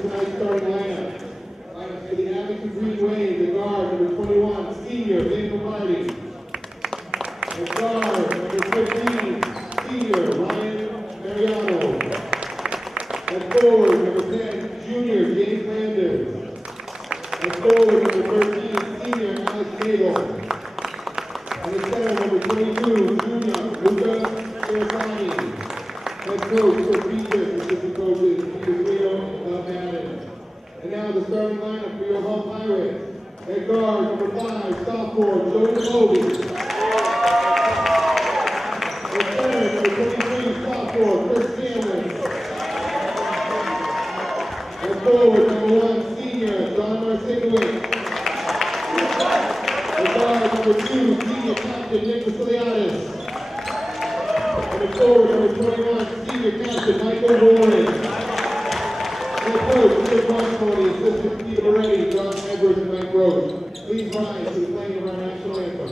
tonight's starting lineup. For the Abington Green Wave, the guard, number 21, senior, Abington Varsity. The guard, number 15, senior, Ryan Mariano. And forward, number 10, junior, James Landers. And forward, number 13, senior, Alex Nagel. And the center, number 22, junior, Luca Serafani. Head coach, Coach Beatrice, assistant coaches, Peter Guido and Bob Madden. And now the starting lineup for your Hull Pirates. At guard, number 5, sophomore, Joey DeMoby. At center, number 23, sophomore, Chris Scanlon. At forward, number 1, senior, John Marcinkiewicz. At guard, number 2, senior captain, Nick Vasiliadis. And at forward, number 21, senior captain, Michael Warren. Head coach, Peter Bronzoni, assistant Peter Moretti, John Edwards, and Mike Rose. Please rise to the playing of our national anthem.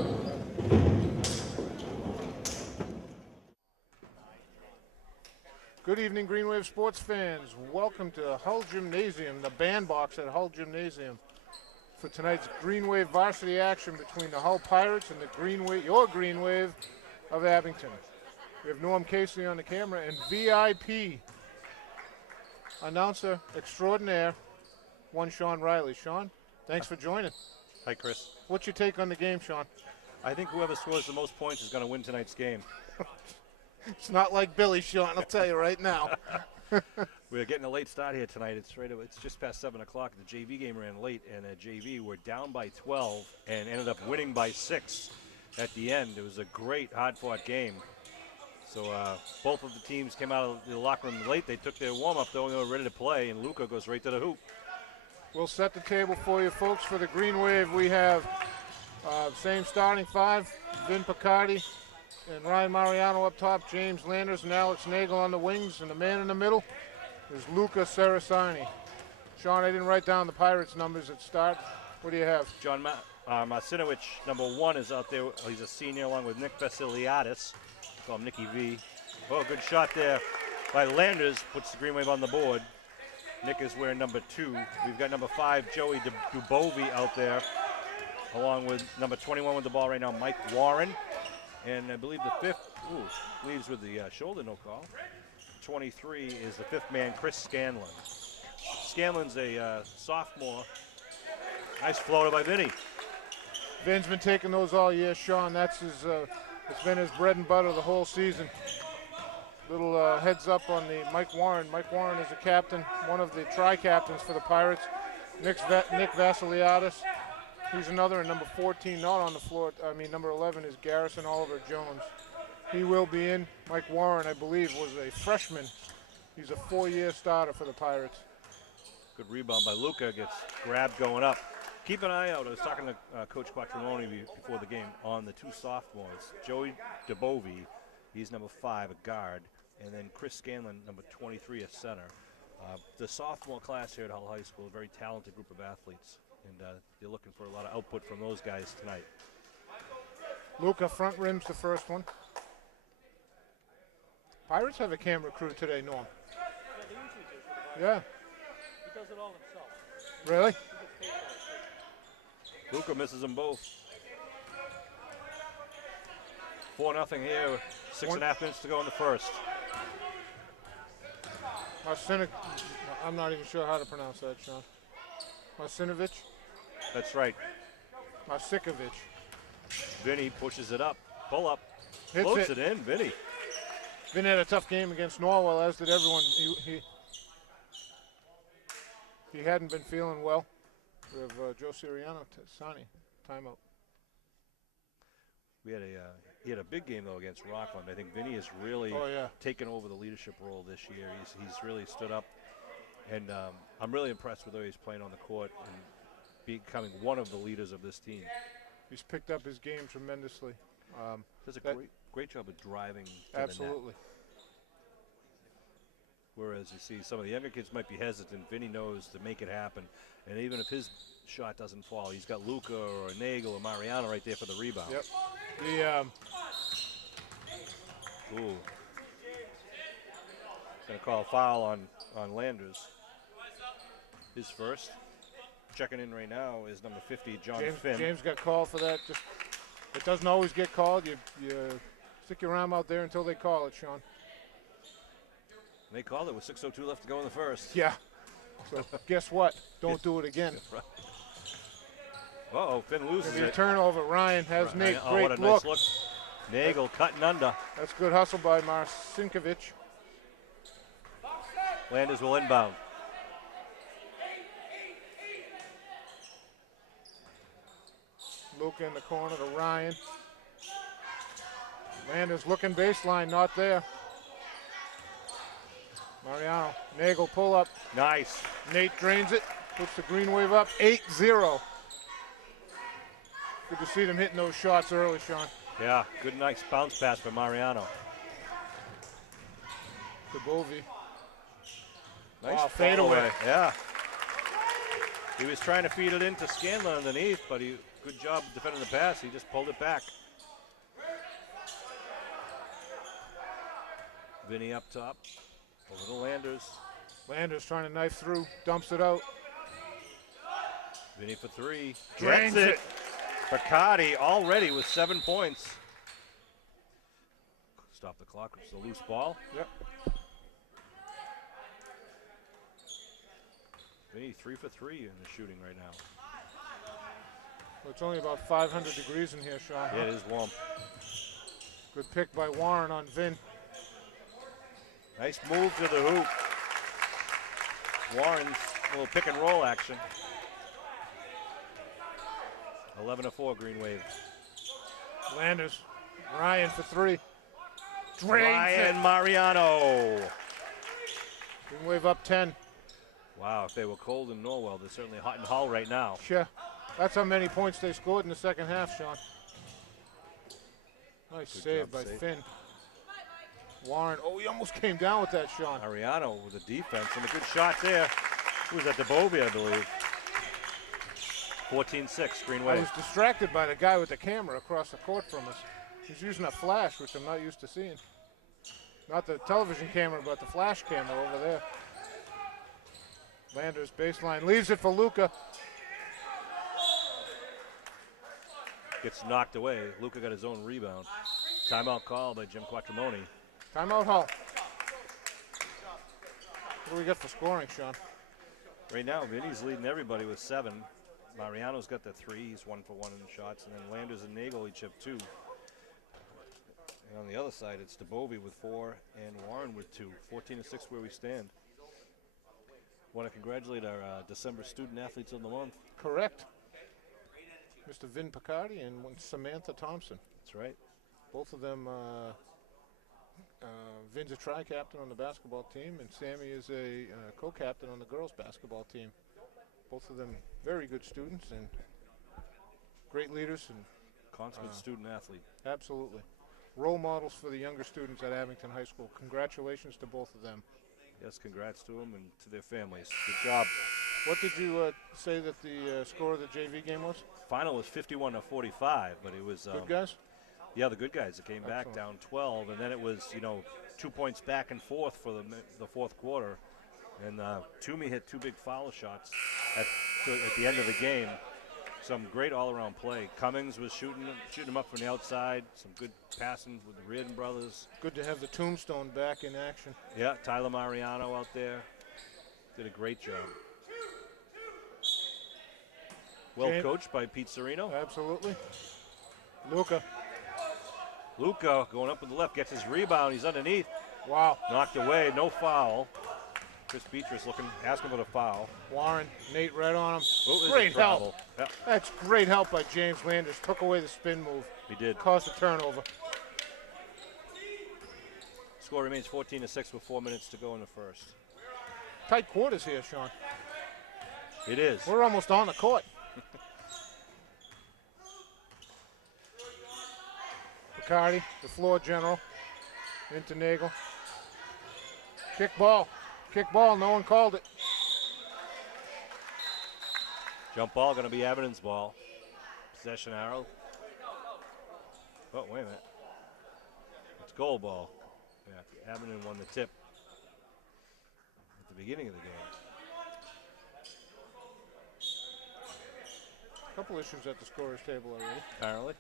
Good evening, Green Wave sports fans. Welcome to Hull Gymnasium, the bandbox at Hull Gymnasium, for tonight's Green Wave varsity action between the Hull Pirates and the Green Wave, your Green Wave of Abington. We have Norm Casey on the camera and VIP announcer extraordinaire, one Sean Riley. Sean, thanks for joining. Hi, Chris. What's your take on the game, Sean? I think whoever scores the most points is going to win tonight's game. It's not like Billy, Sean, I'll tell you right now. We're getting a late start here tonight. It's just past 7 o'clock. The JV game ran late, and the JV were down by 12 and ended up winning by 6 at the end. It was a great, hard-fought game. So both of the teams came out of the locker room late. They took their warm-up, though, and they were ready to play, and Luca goes right to the hoop. We'll set the table for you, folks. For the Green Wave, we have same starting 5, Vin Picardi and Ryan Mariano up top, James Landers and Alex Nagel on the wings, and the man in the middle is Luca Serasani. Sean, I didn't write down the Pirates numbers at start. What do you have? John Marcinkiewicz, number 1, is out there. He's a senior along with Nick Vasiliadis. Call him Nicky V. Oh, good shot there by Landers, puts the Green Wave on the board. Nick is wearing number 2. We've got number 5, Joey Dubovi out there, along with number 21 with the ball right now, Mike Warren. And I believe the 5th, leaves with the shoulder, no call. 23 is the 5th man, Chris Scanlon. Scanlon's a sophomore. Nice floater by Vinny. Vin's been taking those all year, Sean. That's his, it's been his bread and butter the whole season. Little heads up on the Mike Warren. Mike Warren is a captain, one of the tri-captains for the Pirates. Nick Vasiliadis, he's another, and number 14 not on the floor. Number 11 is Garrison Oliver Jones. He will be in. Mike Warren, I believe, was a freshman. He's a 4-year starter for the Pirates. Good rebound by Luca, gets grabbed going up. Keep an eye out. I was talking to Coach Quattromoni before the game on the 2 sophomores. Joey DeBovi, he's number 5, a guard, and then Chris Scanlon, number 23, a center. The sophomore class here at Hull High School, a very talented group of athletes, and they're looking for a lot of output from those guys tonight. Luca front rims the first one. Pirates have a camera crew today, Norm. Yeah, they usually do. Yeah. He does it all himself. Really? Luca misses them both. 4-0 here, 6.5 minutes to go in the first. I'm not even sure how to pronounce that, Sean. Marcinkiewicz? That's right. Marcinkiewicz. Vinny pushes it up, pull up, Hits floats it in, Vinny. Vin had a tough game against Norwell, as did everyone. He hadn't been feeling well. We have Joe Siriano, Sani, timeout. He had a big game though against Rockland. I think Vinny has really taken over the leadership role this year. He's really stood up, and I'm really impressed with the way he's playing on the court and becoming one of the leaders of this team. He's picked up his game tremendously. Does a great job of driving to absolutely. the net. Whereas you see some of the younger kids might be hesitant. Vinny knows to make it happen. And even if his shot doesn't fall, he's got Luca or Nagel or Mariano right there for the rebound. Yep. Going to call a foul on Landers. his first. Checking in right now is number 50, John Finn. James got called for that. Just it doesn't always get called. You stick your arm out there until they call it, Sean. They called it with 6:02 left to go in the first. Yeah. So guess what? Don't do it again. Right. Uh-oh, Finn loses It'll be a it. turnover. Ryan has Nate. Oh, Great what a look. nice look. Nagel cutting under. That's good hustle by Marcinkovic. Landers will inbound. Luca in the corner to Ryan. Landers looking baseline, not there. Mariano, Nagel pull up. Nice. Nate drains it, puts the green wave up, 8-0. Good to see them hitting those shots early, Sean. Yeah, good nice bounce pass for Mariano. To Bovey. Nice Wow, fade away. Yeah. He was trying to feed it into Scanlon underneath, but good job defending the pass. He just pulled it back. Vinny up top. Over the Landers. Landers trying to knife through, dumps it out. Vinny for three. Drains Gets it. Bacardi already with 7 points. Stop the clock. It's a loose ball. Yep. Vinny 3 for 3 in the shooting right now. Well, it's only about 500 degrees in here, Sean. Yeah, it is warm. Good pick by Warren on Vin. Nice move to the hoop. Warren's little pick and roll action. 11-4 Green Wave. Landers. Ryan for three. Drains Ryan it. Mariano. Green Wave up 10. Wow, if they were cold in Norwell, they're certainly hot in Hull right now. Sure. That's how many points they scored in the second half, Sean. Nice Good save job, by save. Finn. Warren, oh, he almost came down with that, Sean. Mariano with the defense and a good shot there. Who was that, DeBovie, I believe. 14-6, Green I Wave. was distracted by the guy with the camera across the court from us. He's using a flash, which I'm not used to seeing. Not the television camera, but the flash camera over there. Landers baseline, leaves it for Luca. Gets knocked away. Luca got his own rebound. Timeout call by Jim Quattromoni. Timeout, Hall. What do we got for scoring, Sean? Right now, Vinny's leading everybody with 7. Mariano's got the 3. He's 1 for 1 in the shots. And then Landers and Nagel each have 2. And on the other side, it's DeBovie with 4 and Warren with 2. 14-6 where we stand. Want to congratulate our December student athletes of the month. Correct. Mr. Vin Picardi and Samantha Thompson. That's right. Both of them, Vin's a tri-captain on the basketball team, and Sammy is a co-captain on the girls' basketball team. Both of them very good students and great leaders, and Consummate student athlete. absolutely role models for the younger students at Abington High School. Congratulations to both of them. Yes, congrats to them and to their families. Good job. What did you say that the score of the JV game was? Final was 51-45, but it was Good guys? yeah, the good guys that came back Excellent. down 12, and then it was 2 points back and forth for the fourth quarter, and Toomey hit 2 big foul shots at the end of the game. Some great all-around play. Cummings was shooting them up from the outside. Some good passing with the Reardon brothers. Good to have the Tombstone back in action. Yeah, Tyler Mariano out there did a great job. Well James- coached by Pete Serino. Absolutely. Luca. Luca going up with the left, gets his rebound. He's underneath. Wow. Knocked away, no foul. Chris Beatrice asking for the foul. Warren, Nate right on him. Oh, there's a Great help. travel. Yeah, That's great help by James Landers. Took away the spin move. he did. Caused a turnover. Score remains 14-6 with 4 minutes to go in the first. Tight quarters here, Sean. It is. We're almost on the court. Picardi, the floor general. Into Nagel. Kick ball. Kick ball. No one called it. Jump ball going to be Abington's ball. Possession arrow. Oh, wait a minute. It's goal ball. Yeah, Abington won the tip at the beginning of the game. Couple issues at the scorer's table already. Apparently.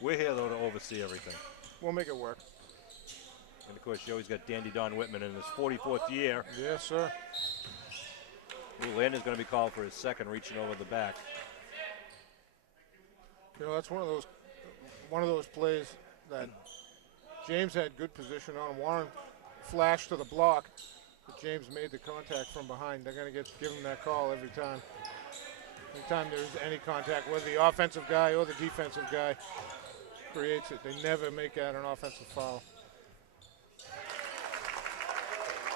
We're here, though, to oversee everything. We'll make it work. And, of course, you always got Dandy Don Whitman in his 44th year. Yes, sir. Ooh, Landon's going to be called for his second, reaching over the back. You know, that's one of those plays that James had good position on. Warren flashed to the block, but James made the contact from behind. They're going to give him that call every time. Anytime there's any contact, whether the offensive guy or the defensive guy creates it, they never make that an offensive foul.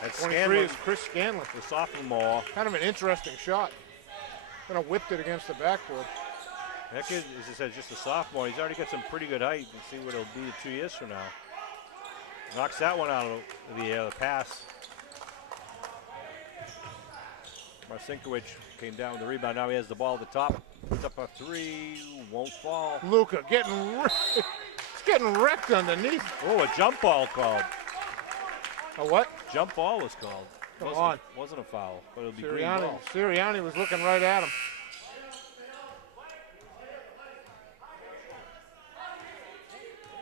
And 23 Scanlon, is Chris Scanlon. the sophomore. Kind of an interesting shot. Kind of whipped it against the backboard. That kid, as I said, just a sophomore. He's already got some pretty good height. You can see what he'll be 2 years from now. Knocks that one out of the pass. Marcinkiewicz came down with the rebound. Now he has the ball at the top. Puts up a three. Won't fall. Luka getting wrecked underneath. Oh, a jump ball called. A what? Jump ball was called. Come on. Wasn't a foul, but it'll be green ball. Sirianni was looking right at him.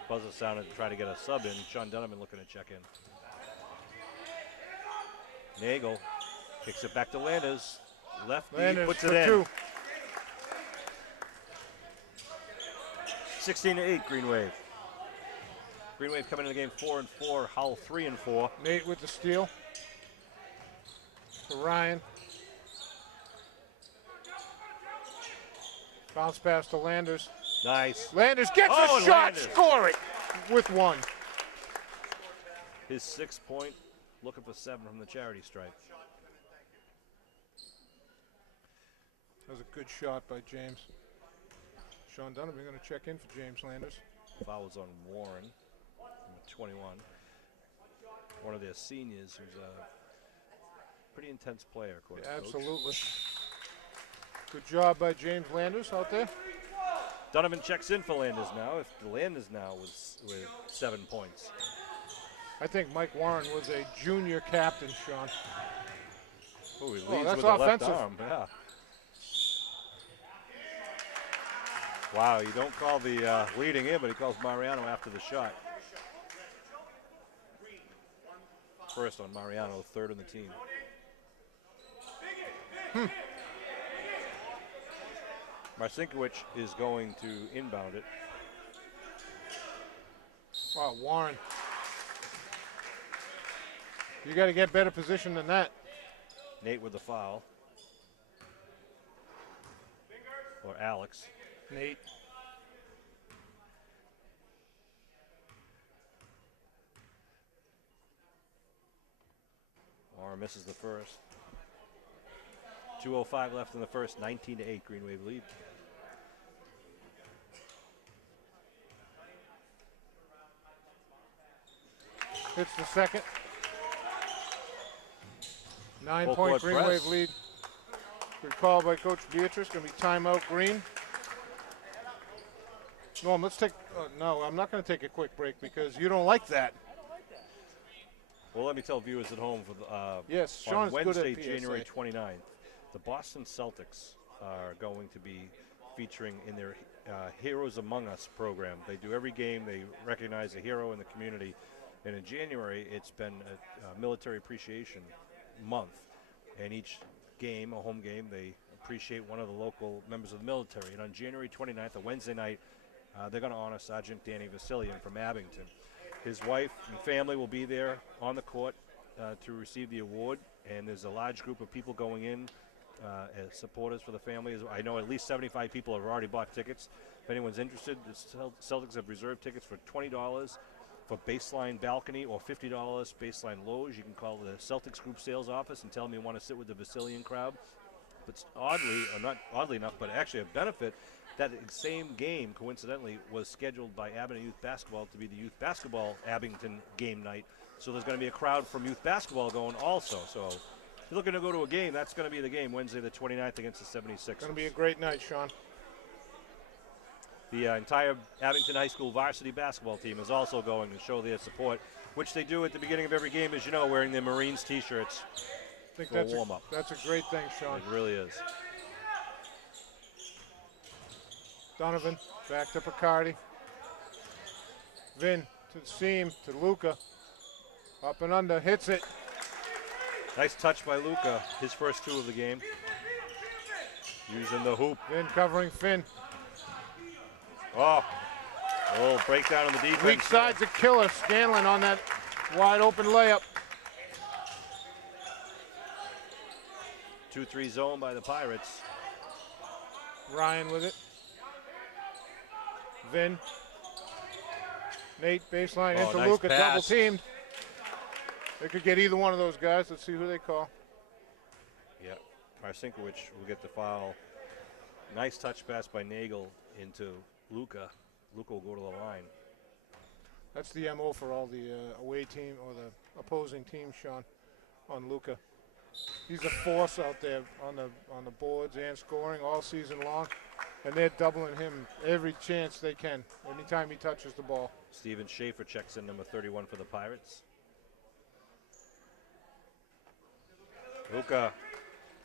Buzzer sounded to try to get a sub in. Sean Donovan looking to check in. Nagel kicks it back to Landers. Lefty Landers puts for it in. 2. 16-8 Green Wave. Green Wave coming in the game 4-4. Hull 3-4. Nate with the steal. To Ryan. Bounce pass to Landers. Nice. Landers gets Oh, a shot, Landers. score it with 1. His 6 point, looking for 7 from the charity stripe. That was a good shot by James. Sean Donovan going to check in for James Landers. Foul was on Warren, number 21. One of their seniors who's a pretty intense player, according to Coach. Absolutely. Good job by James Landers out there. Donovan checks in for Landers now. If Landers now was with 7 points. I think Mike Warren was a junior captain, Sean. Oh, he leads that's with the left offensive. arm. Yeah. Wow, you don't call the leading in, but he calls Mariano after the shot. First on Mariano, 3rd on the team. Marcinkiewicz is going to inbound it. Wow, Warren. You got to get better position than that. Nate with the foul. Or Alex. Nate. Warren misses the first. 2:05 left in the first. 19-8 Green Wave lead. Hits the second. 9 Full point court Green press. Wave lead. Good call by Coach Beatrice. Going to be timeout Green. Norm, let's take. No, I'm not going to take a quick break because you don't like that. Well, let me tell viewers at home for Yes, on Sean's good at Wednesday, PSA. January 29th, the Boston Celtics are going to be featuring in their Heroes Among Us program. They do every game. They recognize a hero in the community. And in January, it's been a military appreciation month. And each game, a home game, they appreciate one of the local members of the military. And on January 29th, a Wednesday night, they're going to honor Sergeant Danny Vasilian from Abington. His wife and family will be there on the court to receive the award. And there's a large group of people going in as supporters for the family. I know at least 75 people have already bought tickets. If anyone's interested, the Celtics have reserved tickets for $20 for baseline balcony or $50 baseline loge. You can call the Celtics group sales office and tell them you want to sit with the Vasilian crowd. But oddly, or not oddly enough, but actually a benefit, that same game, coincidentally, was scheduled by Abington Youth Basketball to be the Youth Basketball Abington game night. So there's going to be a crowd from Youth Basketball going also. So if you're looking to go to a game, that's going to be the game, Wednesday the 29th against the 76ers. Going to be a great night, Sean. The entire Abington High School varsity basketball team is also going to show their support, which they do at the beginning of every game, as you know, wearing their Marines t-shirts. I think For a warm-up. that's a great thing, Sean. It really is. Donovan back to Picardi. Vin to the seam to Luca. Up and under, hits it. Nice touch by Luca, his first 2 of the game. Using the hoop. Vin covering Finn. Oh, a little breakdown on the defense. Weak side's a killer. Scanlon on that wide open layup. 2-3 zone by the Pirates. Ryan with it. Vin. Nate baseline into nice Luca, double pass. teamed. They could get either one of those guys. Let's see who they call. Yeah, Marcinkiewicz will get the foul. Nice touch pass by Nagel into Luca. Luca will go to the line. That's the MO for all the away team or the opposing team, Sean, on Luca. He's a force out there on the boards and scoring all season long, and they're doubling him every chance they can anytime he touches the ball. Steven Schaefer checks in, number 31 for the Pirates. Luca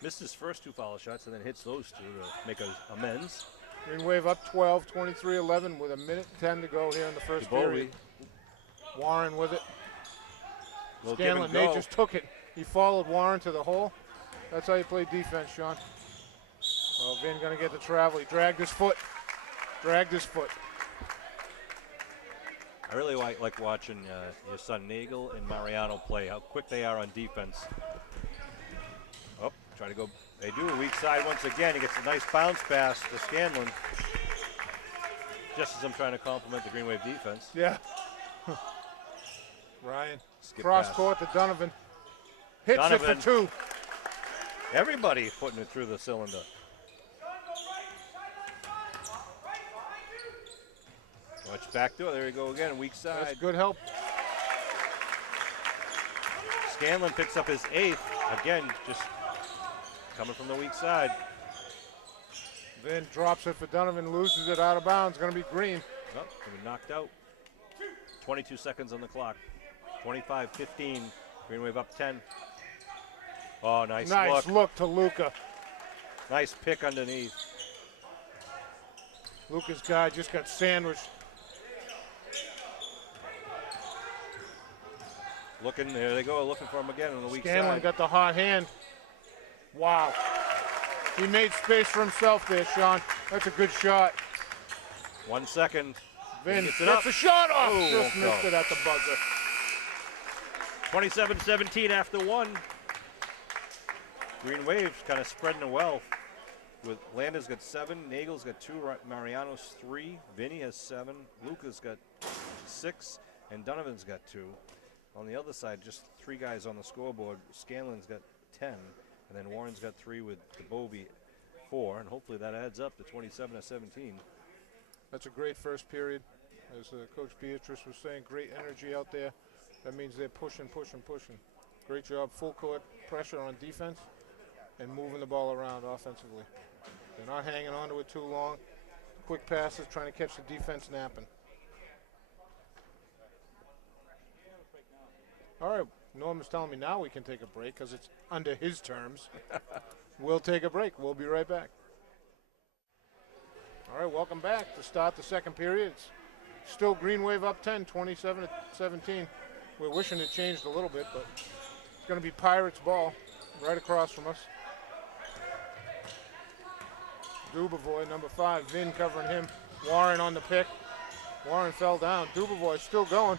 missed his first 2 foul shots and then hits those 2 to make amends. Green Wave up 12, 23-11 with 1:10 to go here in the first Bowie. period. Warren with it. Little give and Scanlon, Nate go. just took it. He followed Warren to the hole. That's how you play defense, Sean. Oh, Vin gonna get the travel. He dragged his foot. Dragged his foot. I really like watching your son Nagel and Mariano play, how quick they are on defense. Oh, trying to go. They do a weak side once again. He gets a nice bounce pass to Scanlon. Just as I'm trying to compliment the Green Wave defense. Yeah. Ryan. Skip Cross pass. court to Donovan. Hits Donovan. it for 2. Everybody putting it through the cylinder. Watch back door. There we go again. Weak side. That's good help. Scanlon picks up his 8th. Again, just coming from the weak side. Vin drops it for Donovan, loses it out of bounds. Going to be Green. Oh, gonna be knocked out. 22 seconds on the clock. 25-15. Green Wave up 10. Oh, nice look to Luca. Nice pick underneath. Luca's guy just got sandwiched. Looking, there they go, looking for him again on the weak Scanlon side. got the hot hand. Wow. He made space for himself there, Sean. That's a good shot. 1 second. Vin Gets it gets up. the shot off. Oh, Just no. missed it at the buzzer. 27-17 after 1. Green Wave's kind of spreading the wealth. With Landers got 7, Nagel's got 2, Mariano's 3, Vinny has 7, Luca's got 6, and Donovan's got 2. On the other side, just 3 guys on the scoreboard. Scanlon's got 10, and then Warren's got 3 with DeBovie 4, and hopefully that adds up to 27-17. That's a great first period. As Coach Beatrice was saying, great energy out there. That means they're pushing. Great job, full court pressure on defense and moving the ball around offensively. They're not hanging on to it too long. Quick passes, trying to catch the defense napping. All right, Norm is telling me now we can take a break because it's under his terms. We'll take a break. We'll be right back. All right, welcome back to start the second period. It's still Green Wave up 10, 27-17. We're wishing it changed a little bit, but it's going to be Pirates ball right across from us. Dubavoy, number 5, Vin covering him. Warren on the pick. Warren fell down. Dubavoy still going.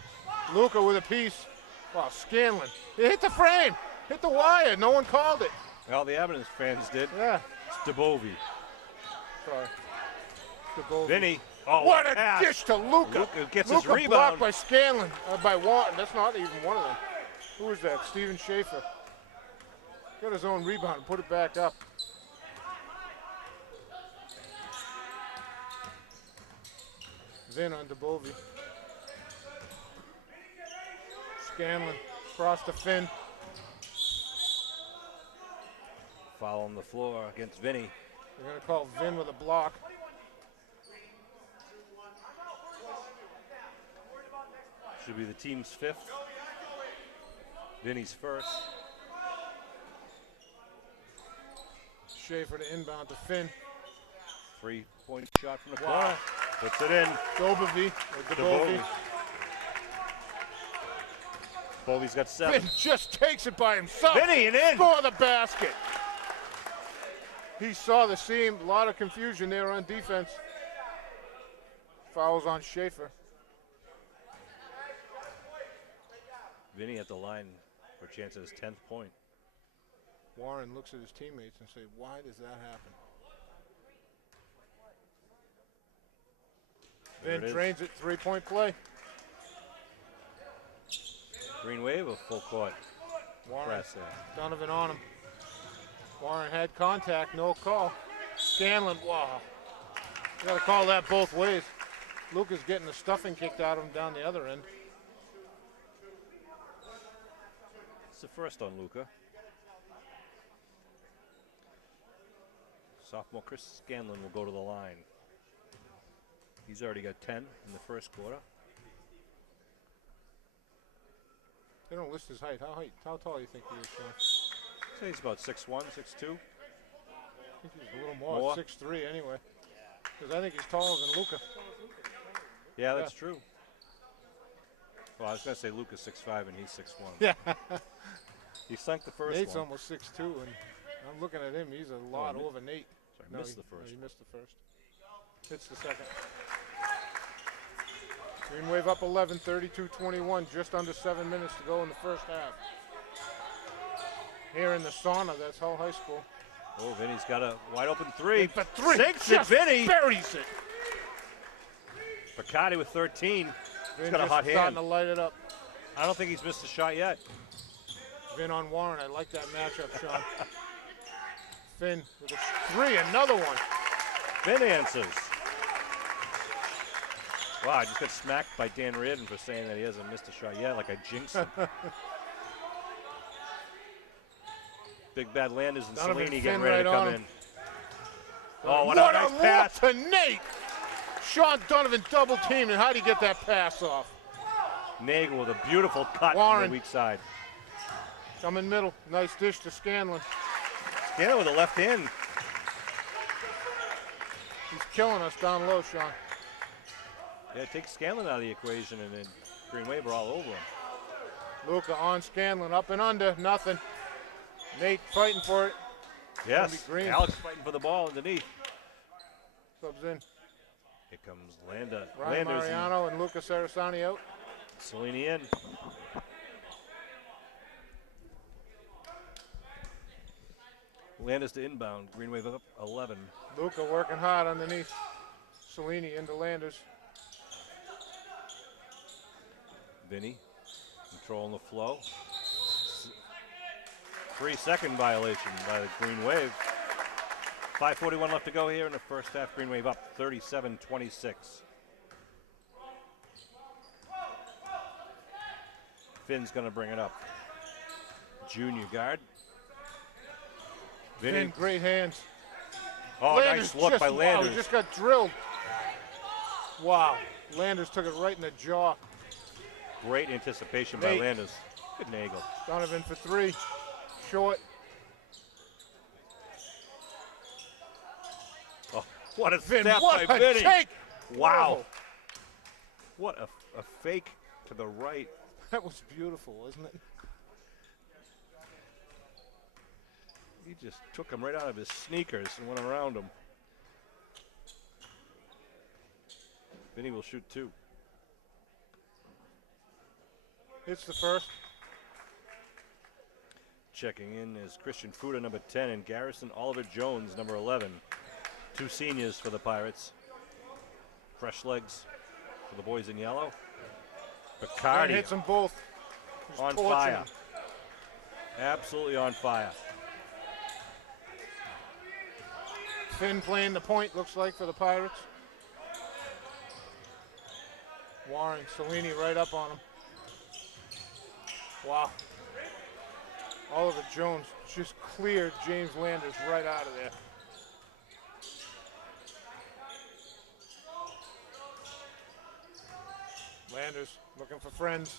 Luca with a piece. Wow, Scanlon. It hit the frame. Hit the wire. No one called it. Well, the Abington fans did. Yeah. It's DeBovie. Sorry. DeBovie. Vinny. Oh, What a pass. dish to Luca. Luca gets Luca his rebound. blocked by Scanlon, by Warren. That's not even one of them. Who is that? Steven Schaefer. Got his own rebound and put it back up. Vin on DeBovie. Scanlon across the Finn. Foul on the floor against Vinny. They're going to call Vin with a block. Should be the team's 5th. Vinny's first. Schaefer to inbound to Finn. 3-point shot from the corner. Puts it in. Dobovy, or Dobovy. Bovey's got 7. Finn just takes it by himself. Vinny and in. For the basket. He saw the seam. A lot of confusion there on defense. Fouls on Schaefer. Vinny at the line for a chance at his 10th point. Warren looks at his teammates and says, why does that happen? Vin trains it, 3-point play. Green Wave of full court. Warren, Press there. Donovan on him. Warren had contact, no call. Scanlon, wow. You gotta call that both ways. Luca's getting the stuffing kicked out of him down the other end. It's the first on Luca. Sophomore Chris Scanlon will go to the line. He's already got 10 in the first quarter. They don't list his height. How tall do you think he is, Sean? I'd say he's about 6'1", 6'2". I think he's a little more. 6'3" anyway. Because I think he's taller than Luca. Yeah, that's true. Well, I was going to say Luca's 6'5" and he's 6'1". Yeah. He sunk the first Nate's one. almost 6'2", and I'm looking at him. He's a lot over Nate. Sorry, No, missed the first he one. missed the first. Hits the second. Green Wave up 11, 32-21, just under 7 minutes to go in the first half. Here in the sauna, that's Hull High School. Oh, Vinny's got a wide open 3. For 3, Sinks it, just Vinny. buries it. Bacardi with 13. He's Vin got a just hot starting hand. to light it up. I don't think he's missed a shot yet. Vin on Warren, I like that matchup, Sean. Finn with a 3, another one. Vin answers. Wow, I just got smacked by Dan Reardon for saying that he hasn't missed a shot yet, like I jinxed him. Big Bad Landers and Donovan Cellini Finn getting ready right to come on in. him. Oh, what a nice pass. to Nate. Sean Donovan double teamed, and how'd he get that pass off? Nagel with a beautiful cut on Warren. the weak side. Coming middle, nice dish to Scanlon. Scanlon with a left hand. He's killing us down low, Sean. Yeah, take Scanlon out of the equation, and then Green Wave are all over him. Luca on Scanlon, up and under, nothing. Nate fighting for it. Yes, Green. Alex fighting for the ball underneath. Subs in. Here comes Landa. Ryan Landers and Mariano and Luca Sarasani out. Cellini in. Landers to inbound. Green Wave up 11. Luca working hard underneath. Cellini into Landers. Vinny controlling the flow. 3-second violation by the Green Wave. 5:41 left to go here in the first half. Green Wave up 37-26. Finn's going to bring it up. Junior guard. Vinny. Finn, great hands. Oh, Landers nice look by Landers. Wow, just got drilled. Wow. Landers took it right in the jaw. Great anticipation by Nate. Landers. Good Nagel. Donovan for 3. Short. Oh, what a Vin, step what by a Vinny. take. Wow. Whoa. What a fake to the right. That was beautiful, isn't it? He just took him right out of his sneakers and went around him. Vinny will shoot 2. Hits the first. Checking in is Christian Fuda, number 10, and Garrison Oliver Jones, number 11. 2 seniors for the Pirates. Fresh legs for the boys in yellow. And Bacardi hits them both. He's on torching fire. them. Absolutely on fire. Finn playing the point, looks like, for the Pirates. Warren, Cellini right up on him. Wow. Oliver Jones just cleared James Landers right out of there. Landers looking for friends.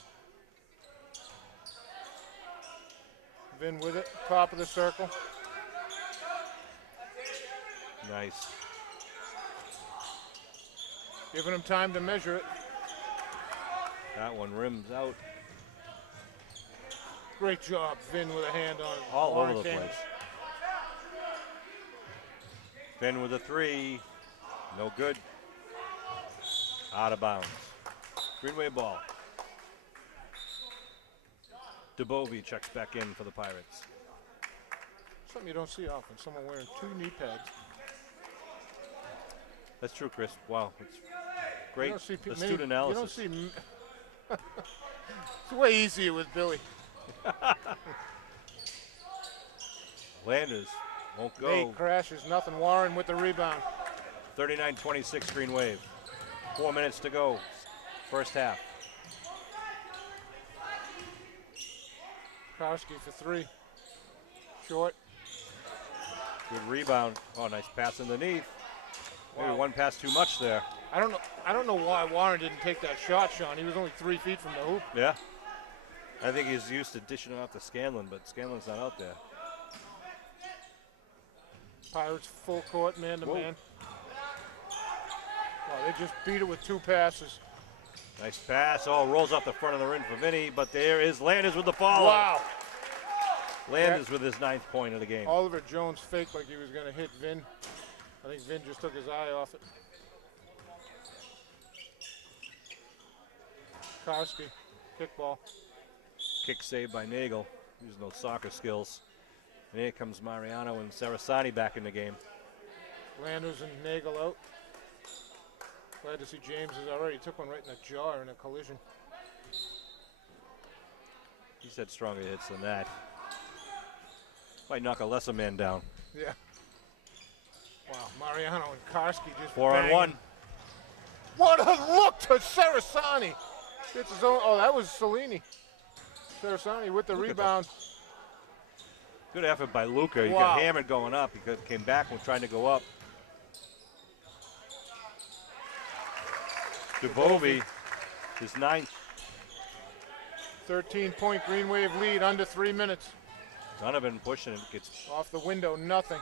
Vin with it, top of the circle. Nice. Giving him time to measure it. That one rims out. Great job, Vin with a hand on it. All Warren over the came- place. Finn with a 3. No good. Out of bounds. Greenway ball. DeBovie checks back in for the Pirates. Something you don't see often, someone wearing 2 knee pads. That's true, Chris. Wow, it's great You don't see astute analysis. You don't see. It's way easier with Billy. Landers won't go. Nate crashes, nothing. Warren with the rebound. 39-26 Green Wave. 4 minutes to go. First half. Karski for 3. Short. Good rebound. Oh, nice pass underneath. Maybe Wow. one pass too much there. I don't know why Warren didn't take that shot, Sean. He was only 3 feet from the hoop. Yeah. I think he's used to dishing it off to Scanlon, but Scanlon's not out there. Pirates full court, man to Whoa. man. Wow, they just beat it with 2 passes. Nice pass. Oh, rolls off the front of the rim for Vinny, but there is Landers with the follow. Wow. Landers with his 9th point of the game. Oliver Jones faked like he was going to hit Vin. I think Vin just took his eye off it. Karski, kickball. Kick saved by Nagel. Using those soccer skills. And here comes Mariano and Sarasani back in the game. Landers and Nagel out. Glad to see James has already took one right in the jaw in a collision. He's had stronger hits than that. Might knock a lesser man down. Yeah. Wow, Mariano and Karski just 4 on banging. 1. What a look to Sarasani. It's his own. Oh, that was Cellini. Sarasani with the Look at rebound. Good effort by Luca. He Wow. got hammered going up. He came back when trying to go up. DeBovie, his 9th. 13-point Green Wave lead under 3 minutes. Donovan pushing it. Gets Off the window, nothing.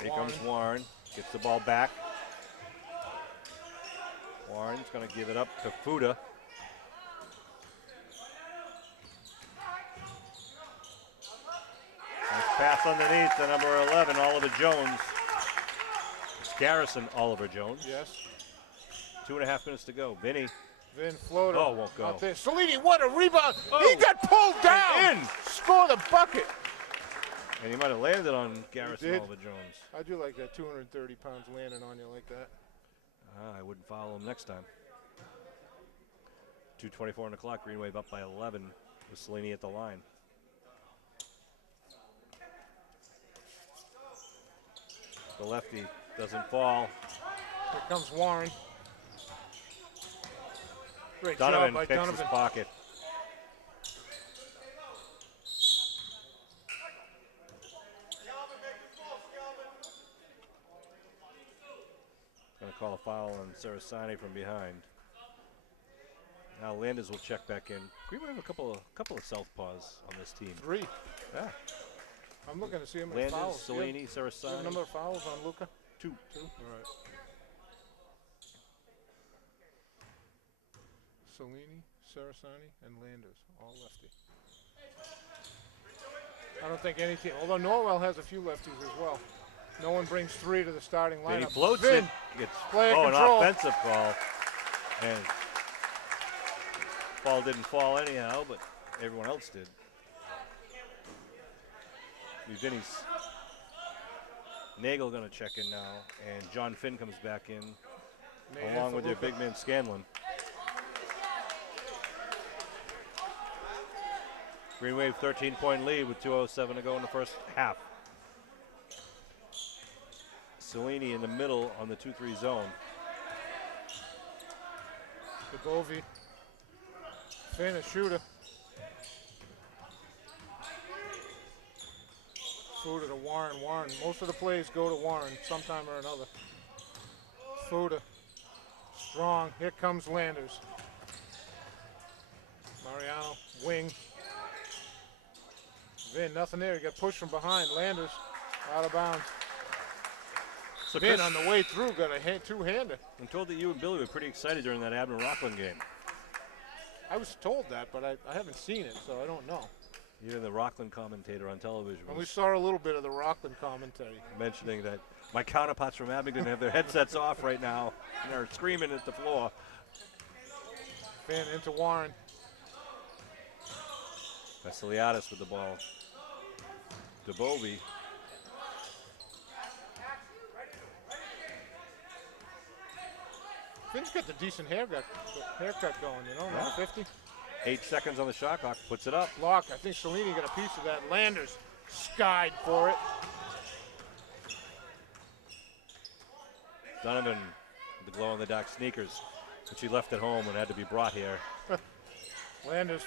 Here comes Warren. Gets the ball back. Warren's going to give it up to Fuda. Nice pass underneath to number 11, Oliver Jones. It's Garrison Oliver Jones. Yes. 2.5 minutes to go. Vinny. Vin floater. Oh, won't go. Out there. Cellini, what a rebound. Oh. He got pulled down. In. Score the bucket. And he might have landed on Garrison did. Oliver Jones. I do like that 230 pounds landing on you like that. I wouldn't follow him next time. 2:24 on the clock. Green Wave up by 11 with Cellini at the line. The lefty doesn't fall. Here comes Warren. Great Donovan job by picks Donovan. his pocket. Going to call a foul on Sarasani from behind. Now Landers will check back in. Green Wave have a couple of southpaws on this team. 3. Yeah. I'm looking to see how many Landers, fouls. Do you Cellini, have a Sarasani. number of fouls on Luca? 2. 2? All right. Cellini, Sarasani, and Landers, all lefty. I don't think any team, although Norwell has a few lefties as well. No one brings 3 to the starting lineup. Then he floats Vin, it. Gets player an control. offensive call. And ball didn't fall anyhow, but everyone else did. Vinny's Nagel going to check in now, and John Finn comes back in, Nate along for with their Luka. big man Scanlon. Green Wave 13-point lead with 2:07 to go in the first half. Cellini in the middle on the 2-3 zone. DeBovie. Finn, a shooter. Fuda to Warren. Warren. Most of the plays go to Warren sometime or another. Fuda. Strong. Here comes Landers. Mariano. Wing. Vin, nothing there. He got pushed from behind. Landers Out of bounds. So Finn Chris, on the way through got a two-hander. I'm told that you and Billy were pretty excited during that Abner Rockland game. I was told that, but I haven't seen it, so I don't know. Even the Rockland commentator on television And we was saw a little bit of the Rockland commentary. mentioning that my counterparts from Abington have their headsets off right now and are screaming at the floor. Finn into Warren. Vasiliadis with the ball. DeBovie. Finn's got the decent haircut going, you know, Yeah. 50. 8 seconds on the shot clock, puts it up. Block. I think Cellini got a piece of that. Landers skied for it. Donovan with the glow-in-the-dark sneakers, which he left at home and had to be brought here. Landers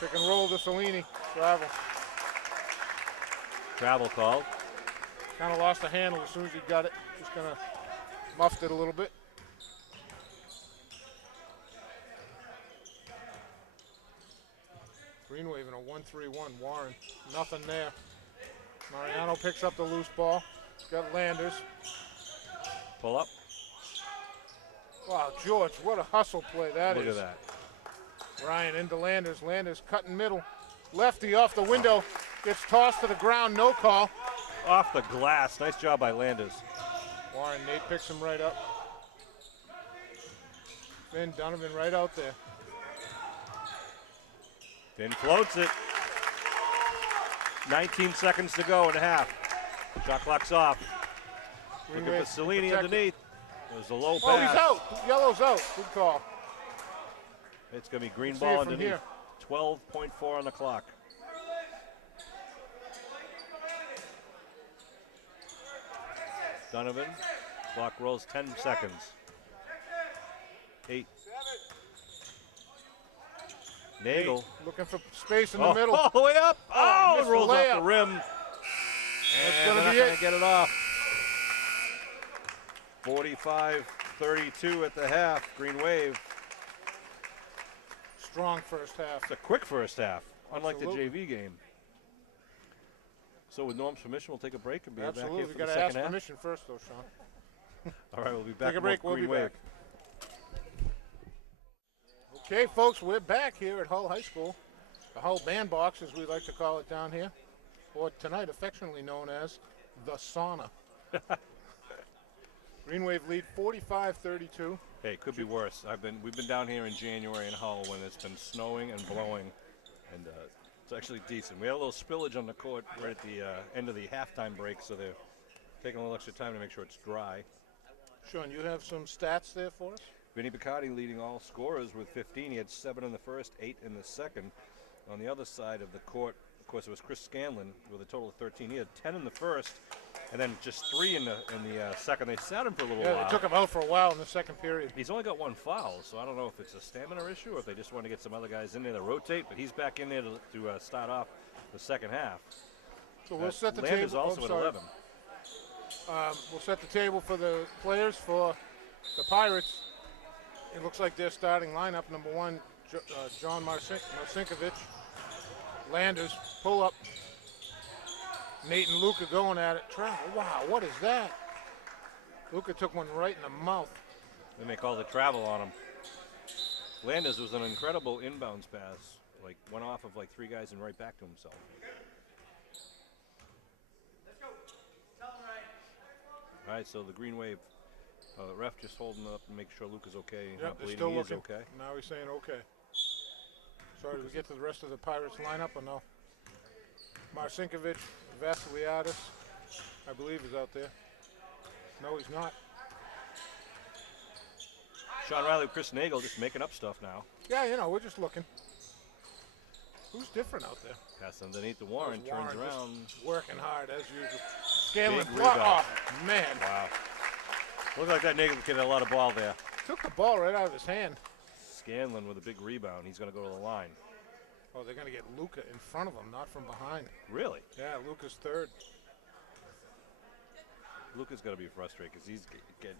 pick and roll to Cellini. Travel. Travel called. Kind of lost the handle as soon as he got it. Just kind of muffed it a little bit. Green waving a 1-3-1. Warren, nothing there. Mariano picks up the loose ball. Got Landers. Pull up. Wow, George, what a hustle play that is. Look at that. Ryan into Landers. Landers cutting middle. Lefty off the window. Gets tossed to the ground. No call. Off the glass. Nice job by Landers. Warren, Nate picks him right up. Finn Donovan right out there. Finn floats it. 19 seconds to go and a half. Shot clock's off. Look at Vassilini underneath. It was a low pass. Oh, he's out. Yellow's out. Good call. It's going to be green See ball it from underneath. here. 12.4 on the clock. Donovan. Clock rolls 10 seconds. 8. Nagel. Looking for space in the middle. All the way up. Oh, missed it the rolls off layup. the rim. That's And gonna they're be not it. gonna get it off. 45-32 at the half. Green Wave. Strong first half. It's a quick first half, unlike Absolutely. the JV game. So with Norm's permission, we'll take a break and be back Absolutely. here We for got the to ask second half. permission first, though, Sean. All right, we'll be back. Take a with more break. We'll Green be Wave. back. Okay, folks, we're back here at Hull High School. The Hull Bandbox, as we like to call it down here, or tonight affectionately known as the sauna. Green Wave lead 45-32. Hey, it could be worse. We've been down here in January in Hull when it's been snowing and blowing, and it's actually decent. We had a little spillage on the court right at the end of the halftime break, so they're taking a little extra time to make sure it's dry. Sean, you have some stats there for us? Vinny Picardi leading all scorers with 15. He had 7 in the first, 8 in the second. On the other side of the court, of course, it was Chris Scanlon with a total of 13. He had 10 in the first, and then just 3 in the second. They sat him for a little Yeah, while. they took him out for a while in the second period. He's only got 1 foul, so I don't know if it's a stamina issue or if they just want to get some other guys in there to rotate, but he's back in there to start off the second half. So we'll set the Landers table. also at 11. We'll set the table for the players for the Pirates. It looks like their starting lineup. Number 1, John Marcinkovic. Landers, pull up. Nate and Luca going at it. Wow, what is that? Luca took one right in the mouth. They may call the travel on him. Landers was an incredible inbounds pass. Like, went off of like 3 guys and right back to himself. All right, so the Green Wave ref just holding up and making sure Luca's okay. Yep, Not they're bleeding. still He is looking. okay. Now he's saying okay. Sorry, did we get to the rest of the Pirates lineup or no? Marcinkovic, Vasiliadis, I believe is out there. No, he's not. Sean Riley, Chris Nagel just making up stuff now. Yeah, you know, we're just looking. Who's different out there? Pass underneath the Warren, turns Warren around. just working hard as usual. Scanlon, Big block rebound. off. Man, Wow. Looked like that Nagel kid had a lot of ball there. took the ball right out of his hand. Scanlon with a big rebound. He's going to go to the line. Oh, they're going to get Luca in front of him, not from behind. Really? Yeah, Luca's third. Luca's got to be frustrated because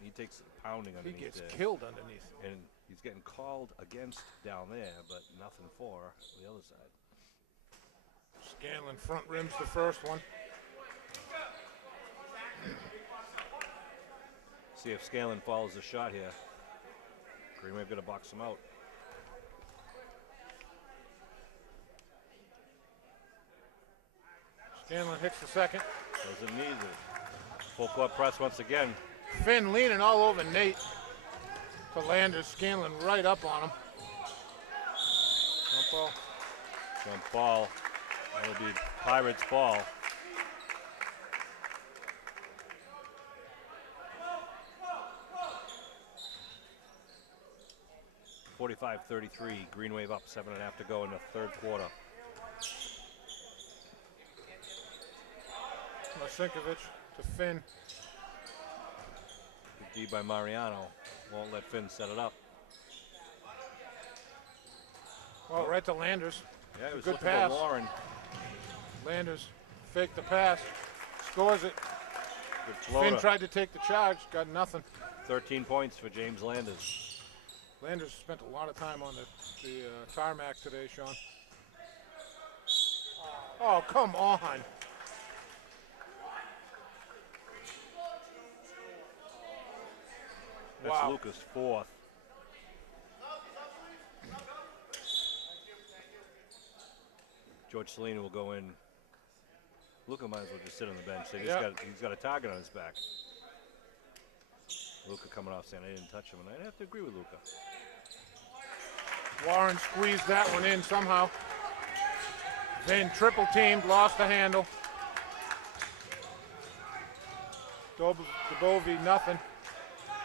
he takes a pounding He underneath gets there. killed underneath. And he's getting called against down there, but nothing for the other side. Scanlon front rims the first one. See if Scanlon follows the shot here. Green Wave going to box him out. Scanlon hits the second. Doesn't need it. Full court press once again. Finn leaning all over Nate. To Landers, Scanlon right up on him. Jump ball. Jump ball. That'll be Pirates ball. (45-33). Green Wave up, 7.5 to go in the third quarter. Masinkovic to Finn. Good D by Mariano. Won't let Finn set it up. Well, right to Landers. Yeah, it was Good looking pass. for Warren. Landers faked the pass. Scores it. Good floater. Finn tried to take the charge. Got nothing. 13 points for James Landers. Landers spent a lot of time on the tarmac today, Sean. Oh, come on. That's Wow. Lucas' fourth. George Salini will go in. Luca might as well just sit on the bench. He's got a target on his back. Luca coming off saying I didn't touch him, and I'd have to agree with Luca. Warren squeezed that one in somehow. Then triple teamed, lost the handle. Dubovy, nothing.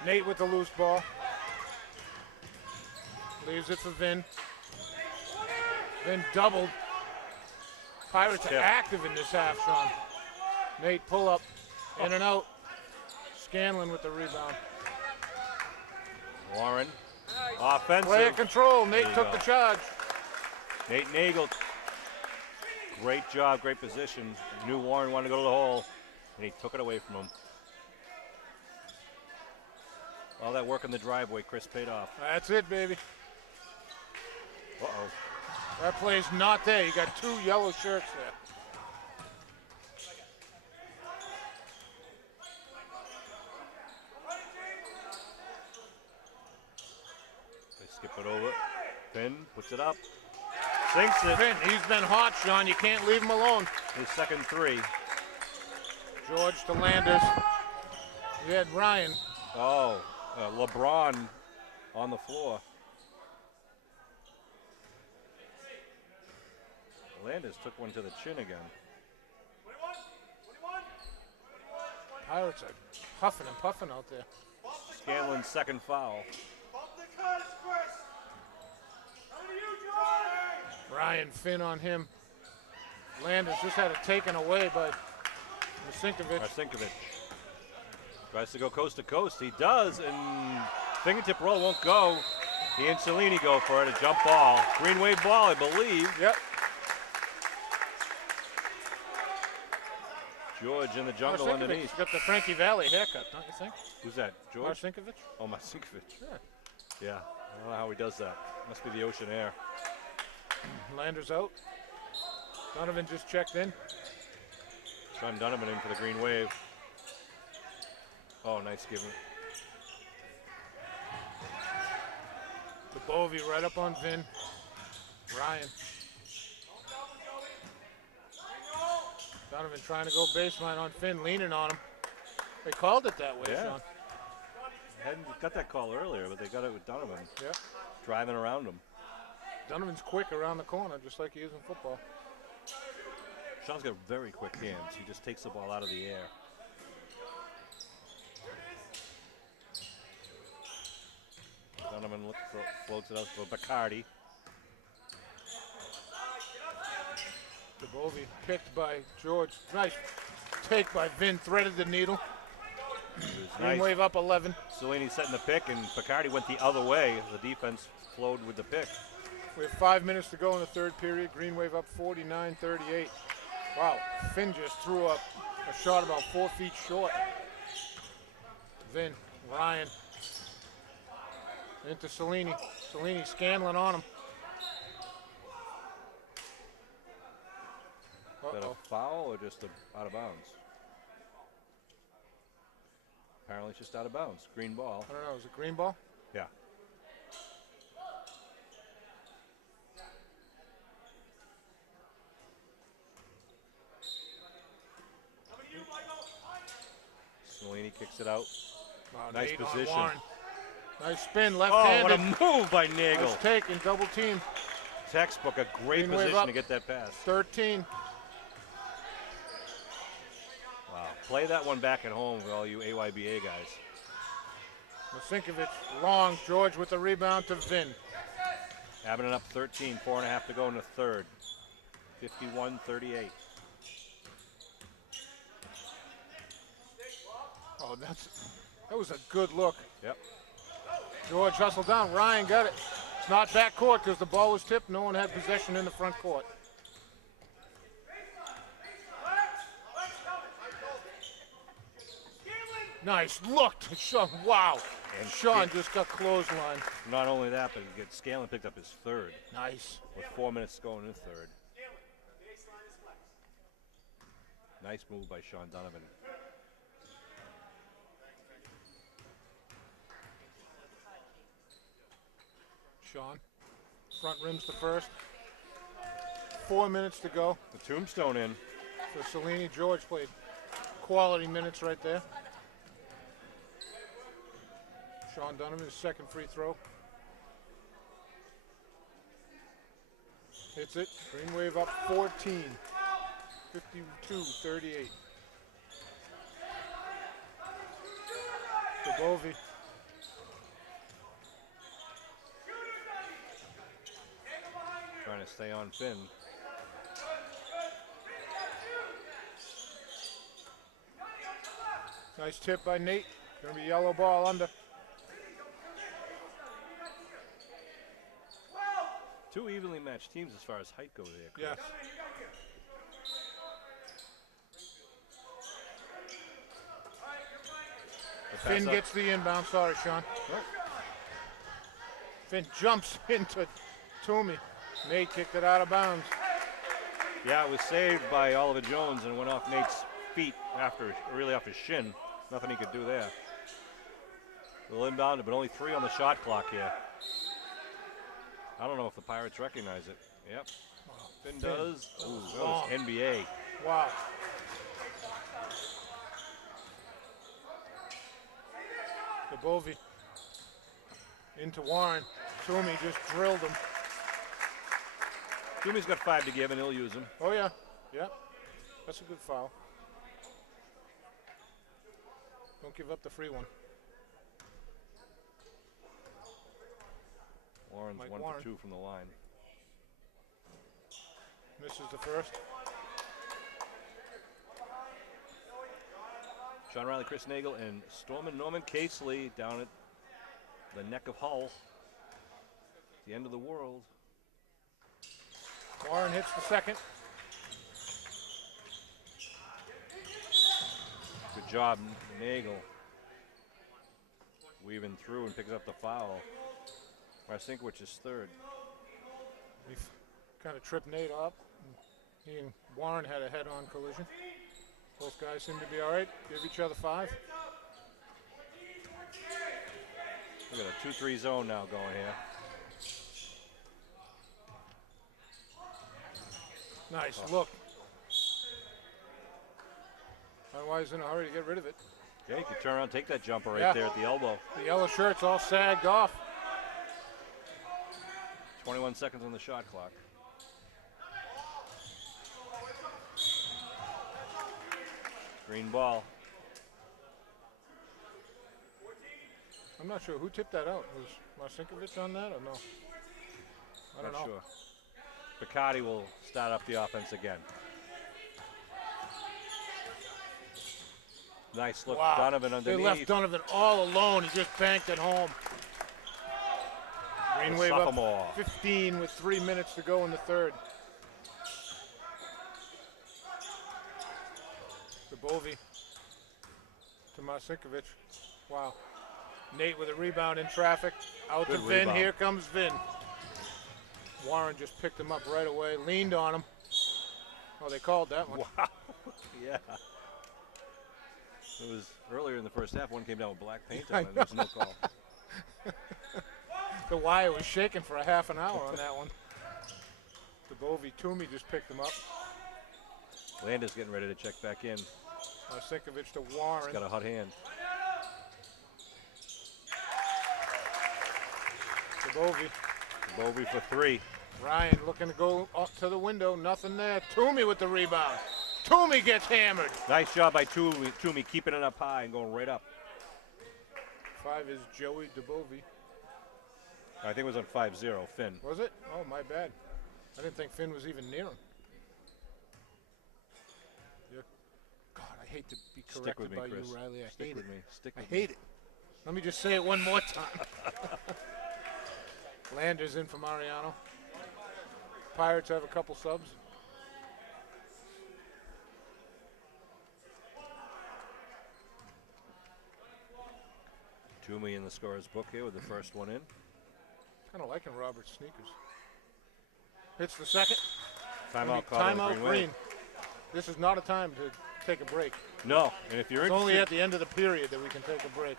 Nate with the loose ball. Leaves it for Vin. Vin doubled. Pirates are active in this half, Sean. Nate pull up, in and out. Scanlon with the rebound. Warren, offensive. Player control, Nate took the charge. Nate Nagel, great job, great position. Knew Warren wanted to go to the hole, and he took it away from him. All that work in the driveway, Chris, paid off. That's it, baby. Uh-oh. That play's not there. You got two yellow shirts there. They skip it over. Finn puts it up. Sinks it. Finn, he's been hot, Sean. You can't leave him alone. His second three. George to Landers. You had Ryan. Oh, LeBron on the floor. Landers took one to the chin again. Pirates are huffing and puffing out there. Scanlon's second foul. Ryan, Finn on him. Landers just had it taken away by Masinkovic. Marcinkovic tries to go coast to coast. He does, and fingertip roll won't go. He and Cellini go for it, a jump ball. Green Wave ball, I believe. Yep. George in the jungle underneath. Got the Frankie Valley haircut, don't you think? Who's that, George? Masinkovic? Oh, Marcinkovic. Yeah. Yeah, I don't know how he does that. Must be the ocean air. Landers out. Donovan just checked in. Sean Donovan in for the Green Wave. Oh, nice giving. Dubovy right up on Vin. Ryan. Donovan trying to go baseline on Finn, leaning on him. They called it that way, Yeah. Sean. Hadn't got that call earlier, but they got it with Donovan. Yeah. Driving around him. Donovan's quick around the corner, just like he is in football. Sean's got very quick hands. He just takes the ball out of the air. Donovan floats it out for Bacardi. Dubovy picked by George. Nice take by Vin, threaded the needle. Green Nice. Wave up 11. Cellini setting the pick, and Bacardi went the other way. The defense flowed with the pick. We have 5 minutes to go in the third period. Green Wave up 49-38. Wow, Finn just threw up a shot about 4 feet short. Vin, Ryan, into Cellini. Cellini Scanlon on him. Is that Uh-oh. a foul or just out of bounds? Apparently it's just out of bounds. Green ball. I don't know. Is it green ball? Yeah. Salini kicks it out. Wow, Nice Nate on position. Warren. Nice spin, Oh, left-handed. what a move by Nagel. Nice take and double team. Textbook, a great Green wave position up. to get that pass. 13. Wow. Play that one back at home for all you AYBA guys. Masinkovic, long. George with the rebound to Vin. Abington up 13, 4.5 to go in the third. 51-38. Oh, that was a good look. Yep. George hustled down. Ryan got it. It's not back court because the ball was tipped. No one had possession in the front court. Nice look to Sean. Wow. And Sean just got clothesline. Not only that, but Scanlon picked up his third Nice. with 4 minutes to go in the third. Nice move by Sean Donovan. Sean. Front rims the first. 4 minutes to go. The tombstone in. So Salini, George played quality minutes right there. Sean Donovan's second free throw. Hits it. Green wave up 14. 52-38. Bovi. Trying to stay on Finn. Nice tip by Nate. Gonna be yellow ball under. Two evenly matched teams as far as height goes there, Chris. Yes. The pass Finn up. gets the inbound. Sorry, Sean. Finn jumps into Toomey. Nate kicked it out of bounds. Yeah, it was saved by Oliver Jones and it went off Nate's feet really off his shin. Nothing he could do there. A little inbound, but only 3 on the shot clock here. I don't know if the Pirates recognize it. Yep. Finn does. Ooh, that was NBA. Wow. Bovi into Warren. Toomey just drilled him. Toomey's got 5 to give and he'll use them. Oh, yeah. Yeah. That's a good foul. Don't give up the free one. Warren's Mike 1 Warren. for 2 from the line. Misses the first. Sean Riley, Chris Nagel, and Stormin Norman Casely down at the neck of Hull. The end of the world. Warren hits the second. Good job, Nagel. Weaving through and picks up the foul. Marcinkiewicz is third. We've kind of tripped Nate up. He and Warren had a head-on collision. Both guys seem to be all right. Give each other 5. We got a 2-3 zone now going here. Nice look. Otherwise, in a hurry to get rid of it. Yeah, you can turn around and take that jumper right there at the elbow. The yellow shirt's all sagged off. 21 seconds on the shot clock. Green ball. I'm not sure who tipped that out. Was Marcinkovic on that or no? I don't Not know. sure. Picardi will start up the offense again. Nice look, Wow. Donovan They underneath. left Donovan all alone. He just banked it home. Green The wave sophomore. up 15 with 3 minutes to go in the third. Bovi to Marcinkovic. Wow. Nate with a rebound in traffic. Out Good to Vin. rebound. Here comes Vin. Warren just picked him up right away. Leaned on him. Oh, they called that one. Wow. Yeah. It was earlier in the first half. One came down with black paint on it. There was no call. The wire was shaking for a half an hour on that one. DeBovi Toomey just picked him up. Landis getting ready to check back in. Sinkovich to Warren. He's got a hot hand. DeBovi for 3. Ryan looking to go up to the window. Nothing there. Toomey with the rebound. Toomey gets hammered. Nice job by Toomey keeping it up high and going right up. 5 is Joey DeBovi. I think it was on 5-0, Finn. Was it? Oh, my bad. I didn't think Finn was even near him. Yeah. God, I hate to be corrected by Chris. you, Riley. I hate it. Stick I with me. hate it. Let me just say it one more time. Landers in for Mariano. Pirates have a couple subs. Toomey in the scorer's book here with the first one in. Kind of liking Robert's sneakers. Hits the second. Timeout call. Timeout Green. This is not a time to take a break. No, and if you're It's interested, only at the end of the period that we can take a break.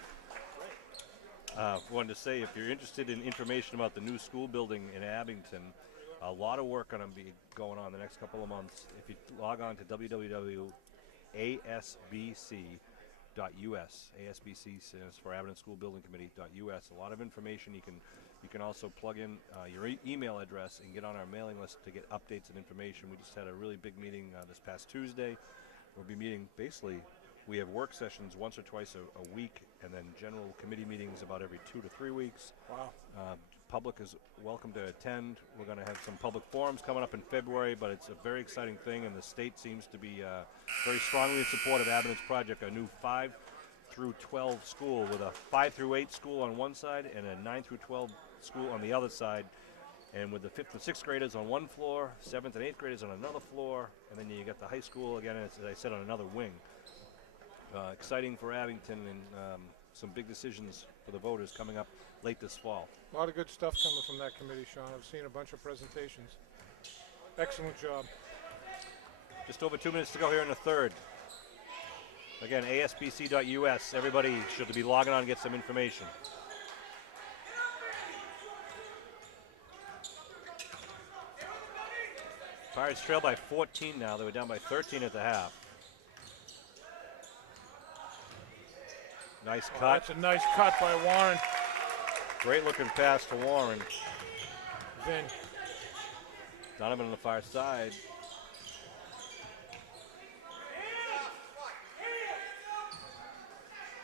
wanted to say, if you're interested in information about the new school building in Abington, a lot of work going to be going on the next couple of months. If you log on to www.asbc.us, ASBC stands for Abington School Building Committee.us. A lot of information. You can also plug in your email address and get on our mailing list to get updates and information. We just had a really big meeting this past Tuesday. We'll be meeting basically. We have work sessions once or twice a week, and then general committee meetings about every 2 to 3 weeks. Wow. Public is welcome to attend. We're going to have some public forums coming up in February, but it's a very exciting thing, and the state seems to be very strongly in support of Abington's project, a new 5 through 12 school with a 5 through 8 school on one side and a 9 through 12 school on the other side. And with the 5th and 6th graders on one floor, 7th and 8th graders on another floor, and then you got the high school again, as I said, on another wing. Exciting for Abington, and some big decisions for the voters coming up late this fall. A lot of good stuff coming from that committee, Sean. I've seen a bunch of presentations. Excellent job. Just over 2 minutes to go here in the third. Again, asbc.us. Everybody should be logging on and get some information. Pirates trail by 14 now. They were down by 13 at the half. Nice cut. That's a nice cut by Warren. Great looking pass to Warren. Vin. Donovan on the far side.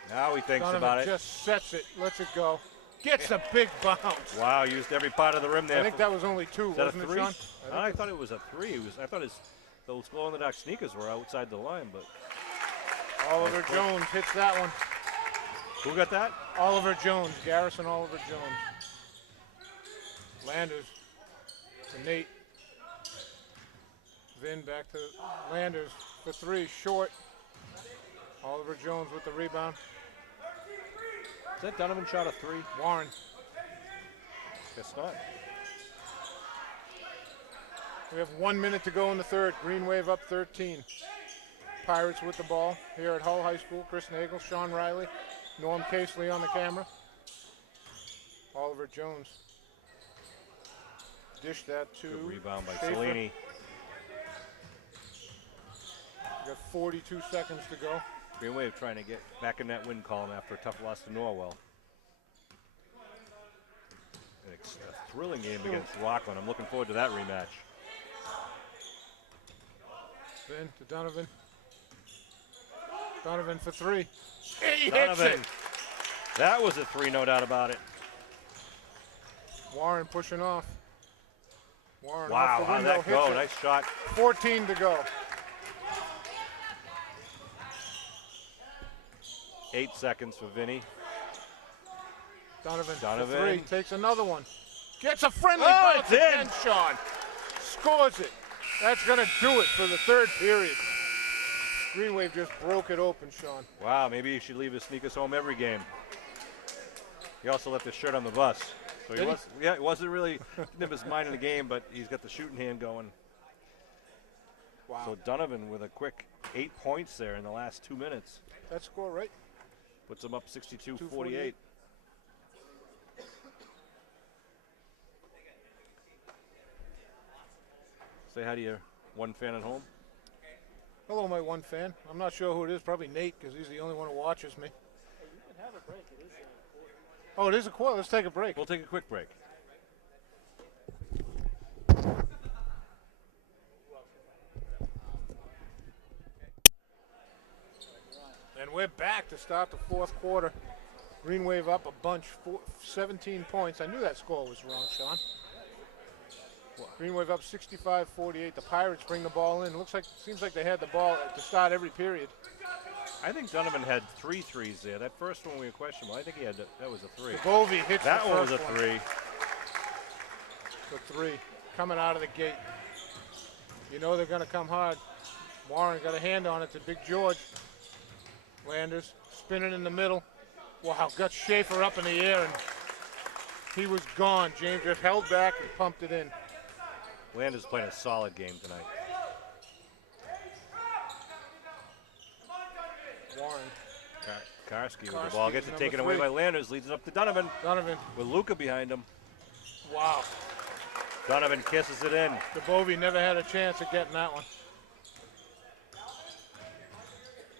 Now he thinks Donovan about it. just sets it, lets it go. Gets a big bounce. Wow, used every part of the rim there. I think that was only 2, Is that wasn't a it, 3? Sean? I thought it was a 3. I thought those glow-in-the-dark sneakers were outside the line, but Oliver Jones hits that one. who got that? Oliver Jones, Garrison Oliver Jones. Landers to Nate. Vin back to Landers for 3, short. Oliver Jones with the rebound. Is that Donovan shot a 3? Warren. Guess not. We have 1 minute to go in the third. Green Wave up 13. Pirates with the ball here at Hull High School. Chris Nagel, Sean Riley, Norm Casely on the camera. Oliver Jones. Dish that to Good rebound by Schaefer. Cellini. We got 42 seconds to go. Green Wave trying to get back in that win column after a tough loss to Norwell. It's a thrilling game against Rockland. I'm looking forward to that rematch. Vin to Donovan. Donovan for 3. He Donovan. hits it. That was a 3, no doubt about it. Warren pushing off. Warren Wow, off the how did window, that go? hits it. Nice shot. 14 to go. 8 seconds for Vinny. Donovan Donovan. for 3, takes another one. Gets a friendly Oh, bounce it's in. again, Sean. Scores it. That's going to do it for the third period. Green Wave just broke it open, Sean. Wow, maybe he should leave his sneakers home every game. He also left his shirt on the bus. So Did he? he wasn't really, didn't have his mind in the game, but he's got the shooting hand going. Wow. So Donovan with a quick 8 points there in the last 2 minutes. That score, right? Puts them up 62-48. 248. Say hi to your one fan at home. Hello, my one fan. I'm not sure who it is. Probably Nate, because he's the only one who watches me. Hey, you can have a break. It is a quarter. Oh, it is a quarter. Let's take a break. We'll take a quick break. And we're back to start the fourth quarter. Green Wave up a bunch, 17 points. I knew that score was wrong, Sean. Green Wave up 65-48. The Pirates bring the ball in. Seems like they had the ball to start every period. I think Donovan had 3 threes there. That first one we were questionable. I think he had that was a 3. Bovey hits that the one was first a 3. The 3 coming out of the gate. You know they're going to come hard. Warren got a hand on it to Big George. Landers spinning in the middle. Wow, got Schaefer up in the air and he was gone. James just held back and pumped it in. Landers playing a solid game tonight. Warren. Karski with the ball gets it taken away 3 by Landers, leads it up to Donovan. Donovan. With Luca behind him. Wow. Donovan kisses it in. Bovey never had a chance of getting that one.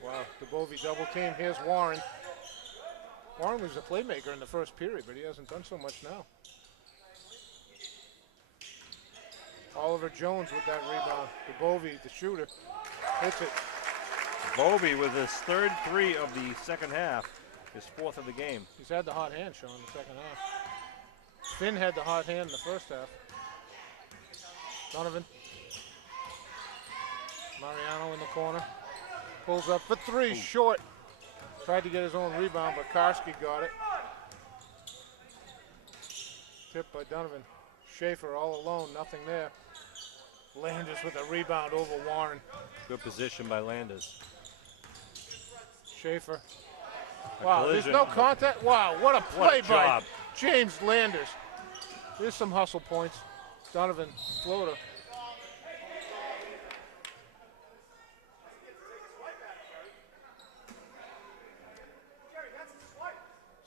Wow, Bovey double team. Here's Warren. Warren was a playmaker in the first period, but he hasn't done so much now. Oliver Jones with that rebound. Bovey, the shooter, hits it. Bovey with his 3rd 3 of the second half, his 4th of the game. He's had the hot hand, Sean, in the second half. Finn had the hot hand in the first half. Donovan. Mariano in the corner. Pulls up for 3, short. Tried to get his own rebound, but Karski got it. Tipped by Donovan. Schaefer all alone, nothing there. Landers with a rebound over Warren. Good position by Landers. Schaefer. Wow, there's no contact. Wow, what a play by James Landers. There's some hustle points. Donovan, floater.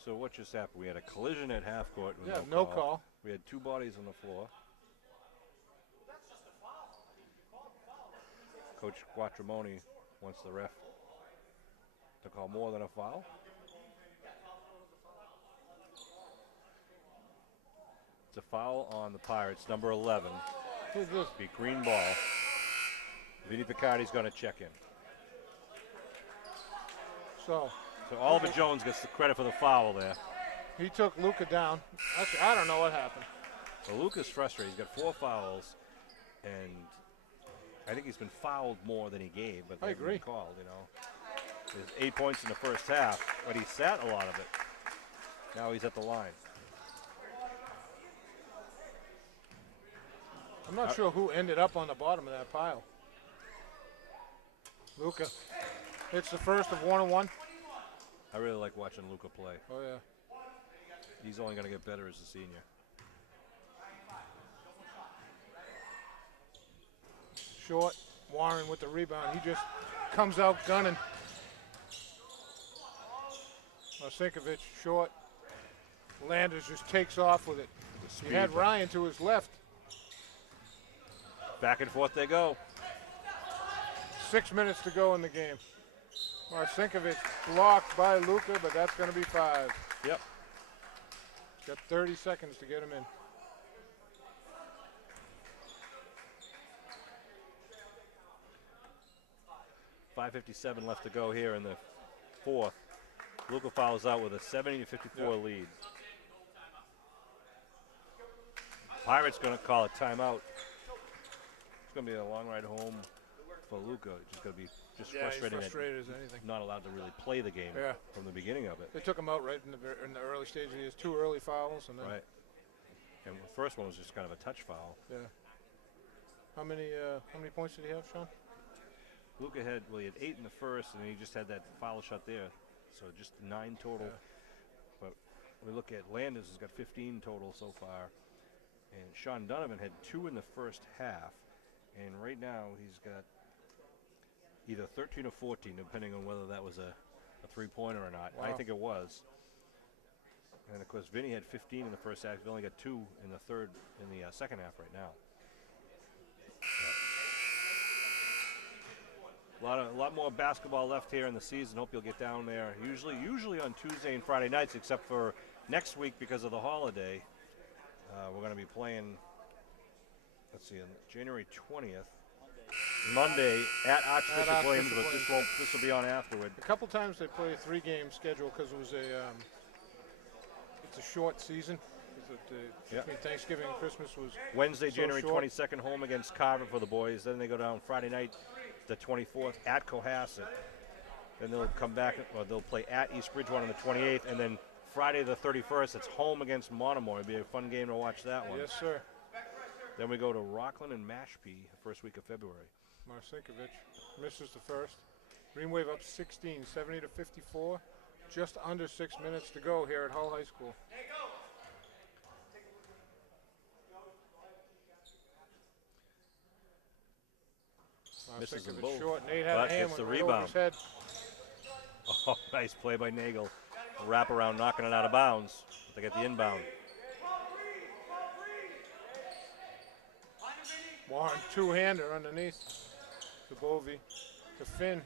So what just happened? We had a collision at half court. With no call. We had 2 bodies on the floor. Coach Quattromoni wants the ref to call more than a foul. It's a foul on the Pirates, number 11. Who's this? Be green ball. Vinny Picardi's going to check in. So Oliver Jones gets the credit for the foul there. he took Luca down. Actually, I don't know what happened. Well, Luca's frustrated. He's got 4 fouls, and I think he's been fouled more than he gave. But I agree. Called, you know, there's 8 points in the first half, but he sat a lot of it. Now he's at the line. I'm not sure who ended up on the bottom of that pile. Luca. It's the first of 1-on-1. I really like watching Luca play. Oh, yeah. He's only going to get better as a senior. Short. Warren with the rebound. He just comes out gunning. Marcinkovic, short. Landers just takes off with it. He had Ryan to his left. Back and forth they go. 6 minutes to go in the game. Marcinkovic blocked by Luca, but that's going to be 5. Yep. Got 30 seconds to get him in. .5:57 left to go here in the 4th. Luca fouls out with a 70-54 lead. Pirates going to call a timeout. It's going to be a long ride home for Luca. It's just going to be frustrating. He's frustrated as anything. Not allowed to really play the game from the beginning of it. They took him out right in the early stages. He has 2 early fouls, and then Right. And the first one was just kind of a touch foul. yeah. How many points did he have, Sean? Luca had, well, he had 8 in the first, and he just had that foul shot there. So just 9 total. Yeah. But we look at Landers has got 15 total so far. And Sean Donovan had 2 in the first half. And right now he's got either 13 or 14, depending on whether that was a three-pointer or not. I Wow. think it was. And of course, Vinny had 15 in the first half. He only got 2 in the second half right now. A lot more basketball left here in the season. Hope you'll get down there. Usually on Tuesday and Friday nights, except for next week because of the holiday. We're going to be playing. Let's see, on January 20th, Monday at Archbishop Williams. But this will be on afterward. A couple times they play a 3-game schedule because it was it's a short season. Between Thanksgiving and Christmas was Wednesday, so January short. 22nd, home against Carver for the boys. Then they go down Friday night, the 24th, at Cohasset. Then they'll come back, or they'll play at East Bridgewater on the 28th, and then Friday the 31st, it's home against Monomoy. It'll be a fun game to watch that one. Yes, sir. Then we go to Rockland and Mashpee the first week of February. Marcinkovic misses the first. Green Wave up 16, 70-54. Just under 6 minutes to go here at Hull High School. Misses them Marcinkovic both, short. Nate had but a hand gets the right over rebound. his head. Oh, nice play by Nagel. A wraparound, knocking it out of bounds. They get the inbound. Warren two-hander underneath to Bovey, to Finn.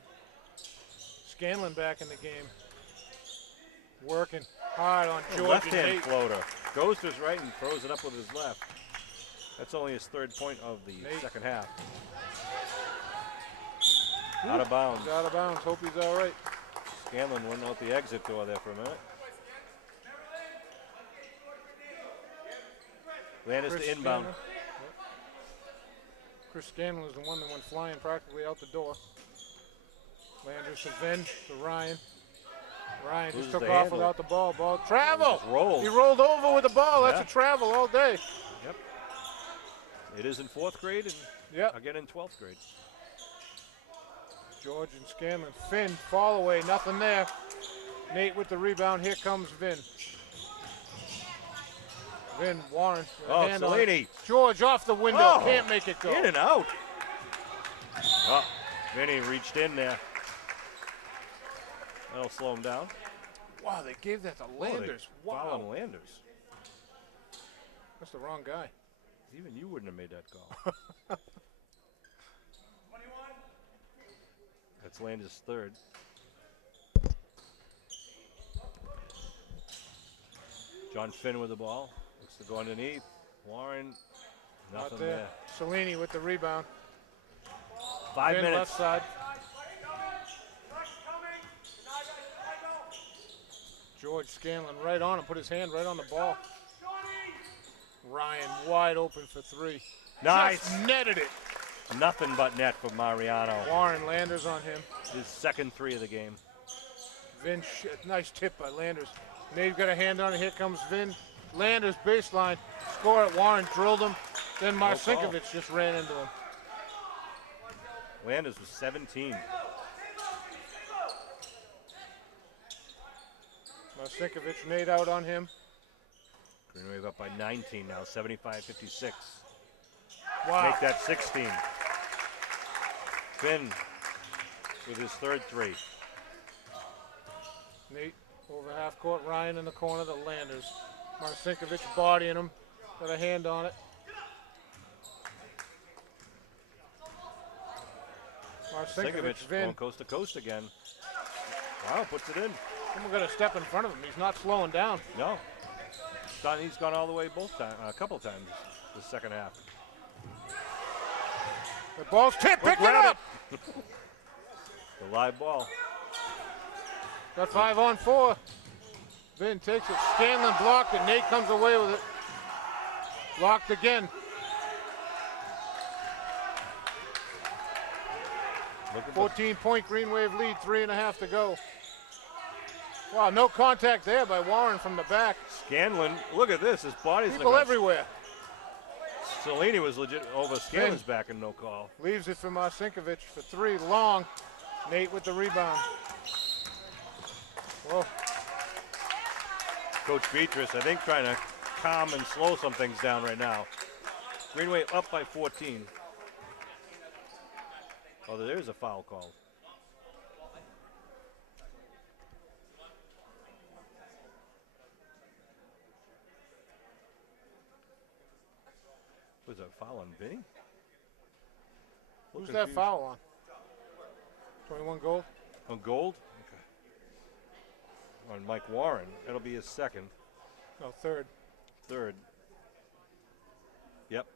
Scanlon back in the game. Working hard on George and Left-hand Nate. floater. Goes to his right and throws it up with his left. That's only his 3rd point of the second half. Out of bounds. He's out of bounds. Hope he's all right. Scanlon went out the exit door there for a minute. Landis to inbound. Scanlon. Chris Scanlon was the one that went flying practically out the door. Landers to Vin, to Ryan. Ryan Loses just took the off handle. without the ball. Travel! Just rolled. He rolled over with the ball. That's Yeah. a travel all day. Yep. It is in 4th grade and Yep. again in 12th grade. George and Scanlon. Finn, fall away, nothing there. Nate with the rebound. Here comes Vin. Vin, Warren. with a Oh, hand on Cellini. it. George off the window. Oh, Can't make it go. In and out. Oh, Vinny reached in there. That'll slow him down. Wow, they gave that to Landers. Fouling Wow. Landers. That's the wrong guy. Even you wouldn't have made that call. That's Landers' 3rd. John Finn with the ball. Looks to go underneath. Warren, nothing Not there. there. Cellini with the rebound. 5 Vin minutes. left side. George Scanlon right on him. Put his hand right on the ball. Ryan wide open for 3. Nice. Just netted it. Nothing but net for Mariano. Warren Landers on him. His 2nd 3 of the game. Vin, nice tip by Landers. Nate got a hand on it. Here comes Vin. Landers baseline. Score it. Warren drilled him. Then Marcinkovic just ran into him. Landers was 17. Marcinkovic, Nate out on him. Green Wave up by 19 now, 75-56. Wow. Make that 16. Finn with his 3rd 3. Nate over half court. Ryan in the corner to Landers. Marcinkovic bodying him. Got a hand on it. Marcinkovic, Sinkovic Vin. going coast to coast again. Wow, puts it in. Someone got a step in front of him. He's not slowing down. No. He's gone all the way both times, a couple times this second half. The ball's tipped. Pick it grab up. The live ball. Got 5 on 4. Vin takes it. Scanlon blocked it. Nate comes away with it. Blocked again. Look at 14-point Green Wave lead. 3.5 to go. Wow, no contact there by Warren from the back. Scanlon, look at this. His body's People everywhere. Cellini was legit over Scanlon's back and no call. Leaves it for Marcinkovic for 3. Long. Nate with the rebound. Whoa. Coach Beatrice, I think, trying to calm and slow some things down right now. Green Wave up by 14. Oh, there's a foul called. Vinny? Who's that foul on? 21 gold? On Gold? Okay. On Mike Warren. That'll be his second. No, third. Third. Yep.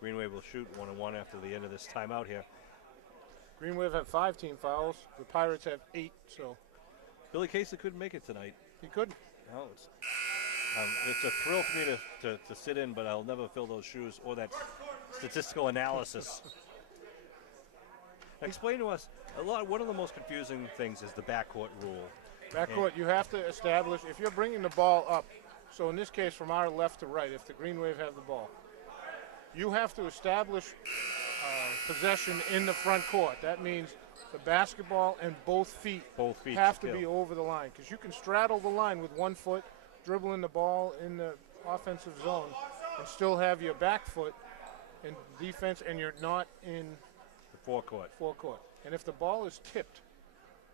Green Wave will shoot 1-1 after the end of this timeout here. Green Wave had 5 team fouls. The Pirates have 8, so Billy Casey couldn't make it tonight. he couldn't. No, it's a thrill for me to sit in, but I'll never fill those shoes or that statistical analysis. Explain to us, one of the most confusing things is the backcourt rule. Backcourt, you have to establish, if you're bringing the ball up, so in this case from our left to right, if the Green Wave have the ball, you have to establish possession in the front court. That means the basketball and both feet have to be over the line, because you can straddle the line with 1 foot, dribbling the ball in the offensive zone, and still have your back foot in defense, and you're not in the forecourt. And if the ball is tipped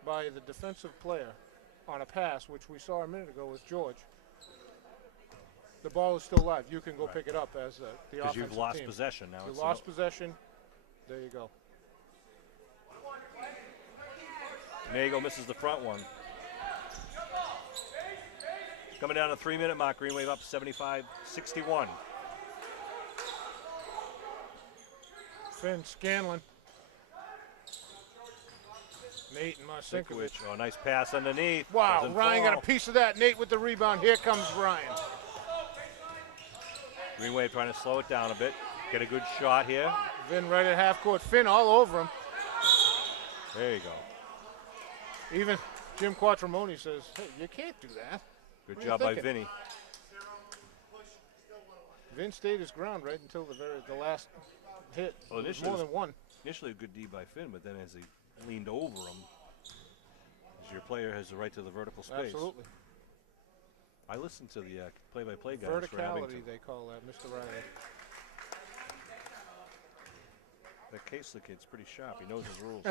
by the defensive player on a pass, which we saw a minute ago with George, the ball is still live. You can go pick it up as the offensive team. Because you've lost possession now. You lost possession. There you go. Nagle misses the front one. Coming down to the 3-minute mark. Green Wave up 75-61. Finn Scanlon. Nate and Marcinkovic. Oh, nice pass underneath. Wow, Doesn't Ryan fall. got a piece of that. Nate with the rebound. Here comes Ryan. Green Wave trying to slow it down a bit. Get a good shot here. Vin right at half court. Finn all over him. There you go. Even Jim Quattromoni says, hey, you can't do that. Good What are you job by thinking? Vinny. Vin stayed his ground right until the last hit. Well, It was initially more than one. Initially a good D by Finn, but then as he leaned over him, as your player has the right to the vertical space. Absolutely. I listened to the play-by-play guys for Abington. Verticality, they call that, Mr. Riley. That Casely kid's pretty sharp. He knows his rules.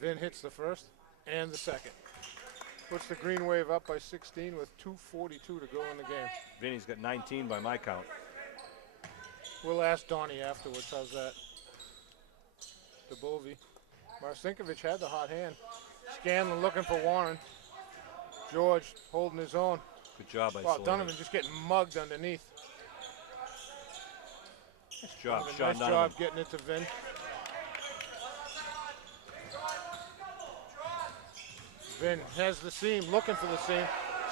Vin hits the first and the second. Puts the Green Wave up by 16 with 2:42 to go in the game. Vinny's got 19 by my count. We'll ask Donnie afterwards. How's that? DeBovi. Marcinkovic had the hot hand. Scanlon looking for Warren. George holding his own. Good job by Wow, Slavin. Donovan just getting mugged underneath. Nice job, Donovan, Sean nice Donovan. job getting it to Vin. Vin has the seam, looking for the seam.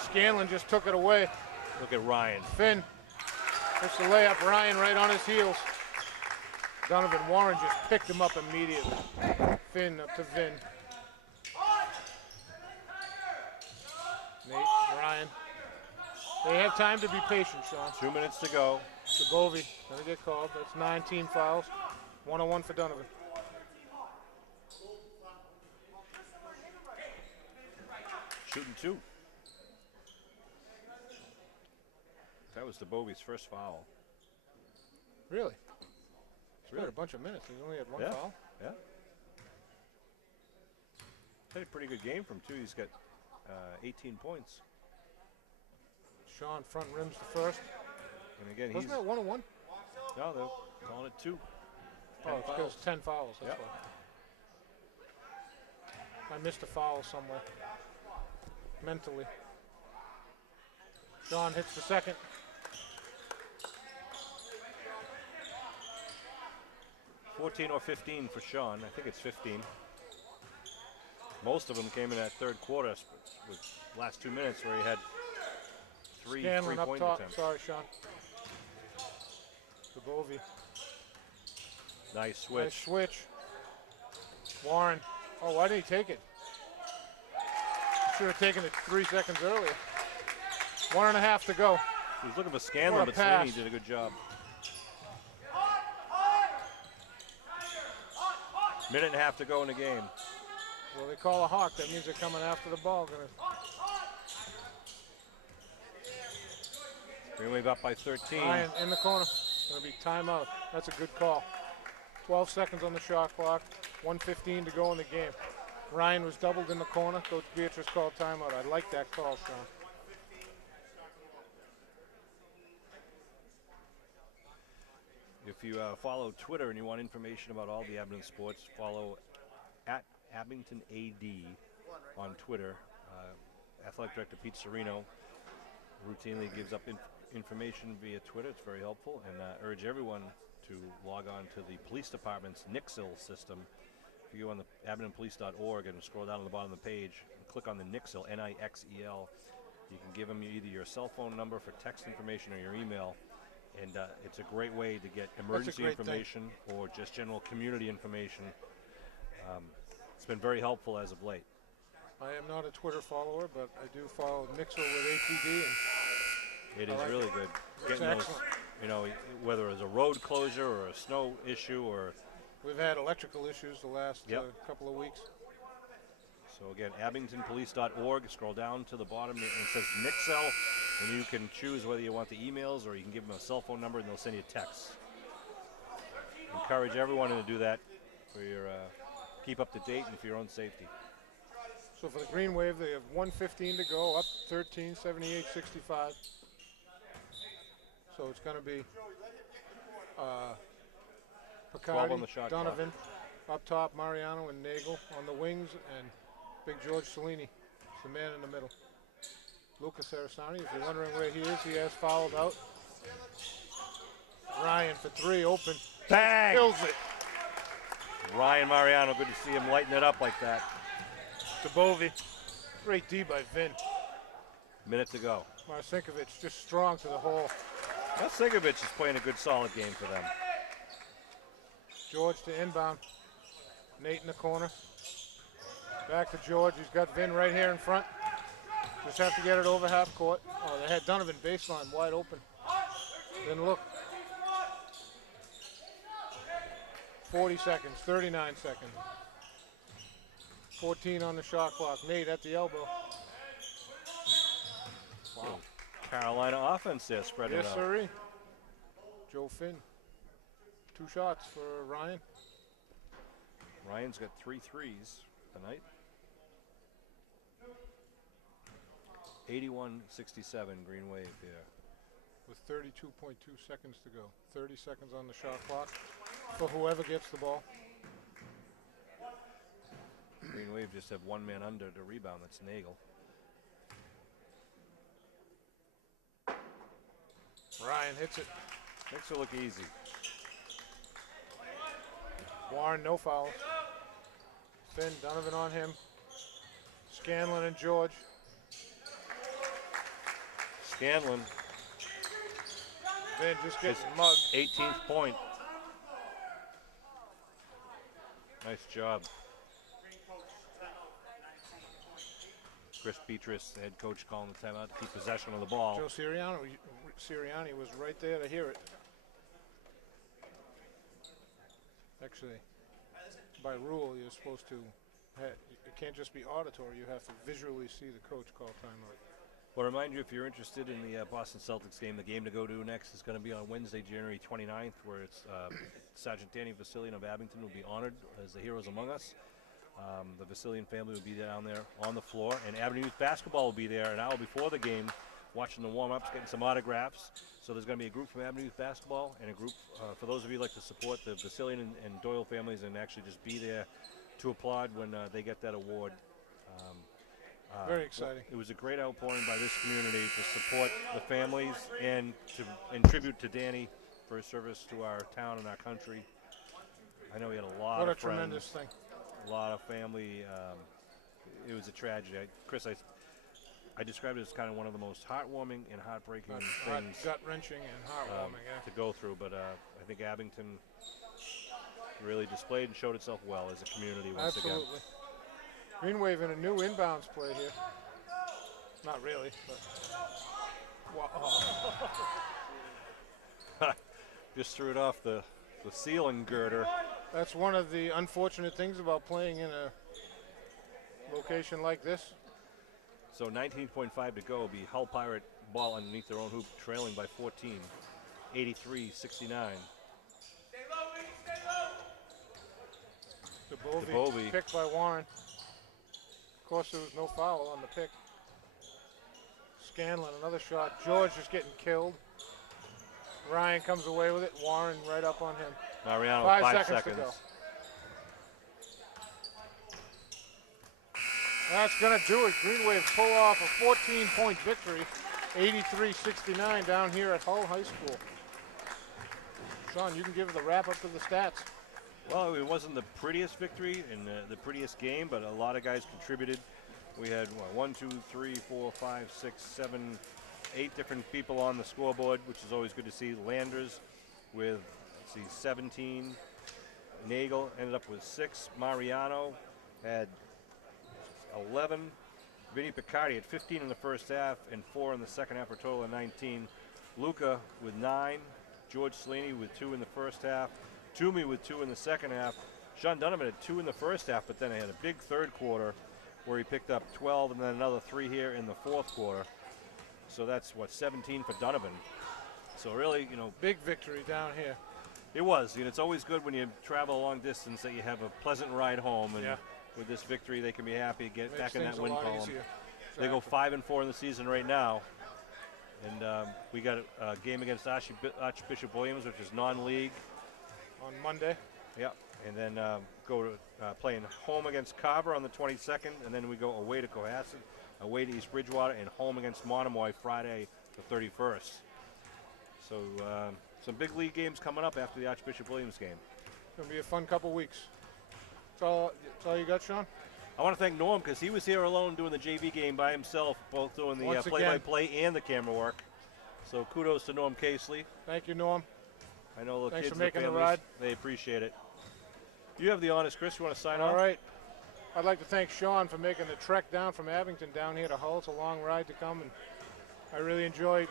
Scanlon just took it away. Look at Ryan. Finn puts the layup. Ryan right on his heels. Donovan Warren just picked him up immediately. Finn up to Vin. Nate, Ryan. They have time to be patient, Sean. 2 minutes to go. DeBovi gonna get called. That's 9 team fouls. 101 for Donovan. Shooting 2. That was DeBovi's first foul. Really? He's Really? got a bunch of minutes. He's only had one Yeah. foul. Yeah. Had a pretty good game from 2. He's got 18 points. Sean front rims the first. And again, Wasn't he's that 101? no, they're calling it 2. Oh, it's because 10 fouls. That's Yep. why. I missed a foul somewhere. Mentally. Sean hits the second. $14 or $15 for Sean. I think it's 15. Most of them came in that third quarter with last 2 minutes where he had three Scanlon up three-point top. attempts. Sorry, Sean. DeBovi. Nice switch. Nice switch. Warren. Oh, why did he take it? Should have taken it 3 seconds earlier. 1.5 to go. He was looking for Scanlon, What a but Sweeney pass. did a good job. Minute and a half to go in the game. Well, they call a hawk. That means they're coming after the ball. Green Wave up by 13. Ryan in the corner. Going to be timeout. That's a good call. 12 seconds on the shot clock. 1:15 to go in the game. Ryan was doubled in the corner. Coach Beatrice called timeout. I like that call, Sean. If you follow Twitter and you want information about all the Abington sports, follow at Abington AD on Twitter. Athletic Director Pete Serino routinely gives up information via Twitter. It's very helpful, and urge everyone to log on to the police department's Nixil system. If you go on the abingtonpolice.org and scroll down to the bottom of the page, and click on the Nixil, Nixel, you can give them either your cell phone number for text information or your email. And it's a great way to get emergency information or just general community information. It's been very helpful as of late. I am not a Twitter follower, but I do follow Nixel with ATD. And it is like really it. good. It's Getting those, excellent. you know, whether it's a road closure or a snow issue or... We've had electrical issues the last couple of weeks. So again, abingtonpolice.org, scroll down to the bottom and it says Nixel, and you can choose whether you want the emails or you can give them a cell phone number and they'll send you a text. Encourage everyone to do that for your keep up to date and for your own safety. So for the Green Wave, they have 1:15 to go, up 13, 78-65. So it's going to be Picardi, on the shot Donovan, up top, Mariano and Nagel on the wings, and Big George Cellini, the man in the middle. Lucas Arasani, if you're wondering where he is, he has fouled out. Ryan for three, open. Bang! Kills it. Ryan Mariano, good to see him lighten it up like that. To Bovey. Great D by Vin. Minute to go. Marcinkovic just strong to the hole. Marcinkovic is playing a good, solid game for them. George to inbound. Nate in the corner. Back to George. He's got Vin right here in front. Just have to get it over half court. Oh, they had Donovan baseline wide open. Then look. 40 seconds, 39 seconds. 14 on the shot clock. Nate at the elbow. Wow. Carolina offense there spreading Yes, out. sirree. Joe Finn. 2 shots for Ryan. Ryan's got 3 threes tonight. 81-67 Green Wave here. With 32.2 seconds to go. 30 seconds on the shot clock for whoever gets the ball. Green Wave just have one man under to rebound. That's Nagel. Ryan hits it. Makes it look easy. Warren, no fouls. Finn, Donovan on him. Scanlon and George. Scanlon, Finn just getting His mugged. 18th point. Nice job. Chris Beatrice, the head coach, calling the timeout to keep possession of the ball. Joe Sirianni was right there to hear it. Actually, by rule, you're supposed to, it can't just be auditory, you have to visually see the coach call timeout. Well, remind you, if you're interested in the Boston Celtics game, the game to go to next is going to be on Wednesday, January 29th, where it's Sergeant Danny Vasilian of Abington will be honored as the Heroes Among Us. The Vasilian family will be down there on the floor, and Abington Youth Basketball will be there an hour before the game, watching the warm-ups, getting some autographs. So there's going to be a group from Abington Youth Basketball and a group for those of you who like to support the Vasilian and Doyle families and actually just be there to applaud when they get that award. Very exciting. It was a great outpouring by this community to support the families and in tribute to Danny for his service to our town and our country. I know he had a lot What of a friends, tremendous thing. a lot of family. It was a tragedy. Chris, I described it as kind of one of the most heartwarming and heartbreaking things Gut-wrenching and heartwarming, to go through. But I think Abington really displayed and showed itself well as a community once again. Absolutely. Green Wave in a new inbounds play here. Not really, but. Wow. Just threw it off the ceiling girder. That's one of the unfortunate things about playing in a location like this. So 19.5 to go. Be Hull Pirate ball underneath their own hoop, trailing by 14, 83-69. The Bovey. Picked by Warren. Of course, there was no foul on the pick. Scanlon, another shot. George is getting killed. Ryan comes away with it. Warren right up on him. Mariano, 5 5 seconds to go. That's going to do it. Green Wave pull off a 14-point victory, 83-69 down here at Hull High School. Sean, you can give the wrap-up of the stats. Well, it wasn't the prettiest victory and the prettiest game, but a lot of guys contributed. We had 1, 2, 3, 4, 5, 6, 7, 8 different people on the scoreboard, which is always good to see. Landers with, 17. Nagel ended up with 6. Mariano had 11. Vinny Picardi had 15 in the first half and 4 in the second half, for a total of 19. Luca with 9. George Slaney with 2 in the first half. Toomey with 2 in the second half. Sean Donovan had 2 in the first half, but then he had a big third quarter where he picked up 12 and then another 3 here in the fourth quarter. So that's, 17 for Donovan. So really, Big victory down here. it was. It's always good when you travel a long distance that you have a pleasant ride home. And with this victory, they can be happy, get Makes back in that things a win lot column. easier. They go Exactly. 5-4 in the season right now. And we got a game against Archbishop Williams, which is non-league. On Monday. Yep. And then go to playing home against Carver on the 22nd, and then we go away to Cohasset, away to East Bridgewater, and home against Monomoy Friday the 31st. So some big league games coming up after the Archbishop Williams game. Going to be a fun couple weeks. That's all you got, Sean? I want to thank Norm because he was here alone doing the JV game by himself, both doing the Once again. play-by-play and the camera work. So kudos to Norm Casely. Thank you, Norm. I know the Thanks kids for making and the families, ride. they appreciate it. You have the honors, Chris. You want to sign off? All right. I'd like to thank Sean for making the trek down from Abington down here to Hull. It's a long ride to come, and I really enjoyed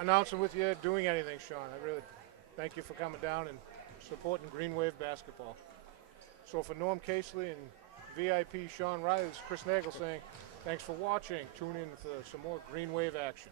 announcing with you, doing anything, Sean. I really thank you for coming down and supporting Green Wave basketball. So for Norm Casely and VIP Sean Riley, this is Chris Nagel saying thanks for watching. Tune in for some more Green Wave action.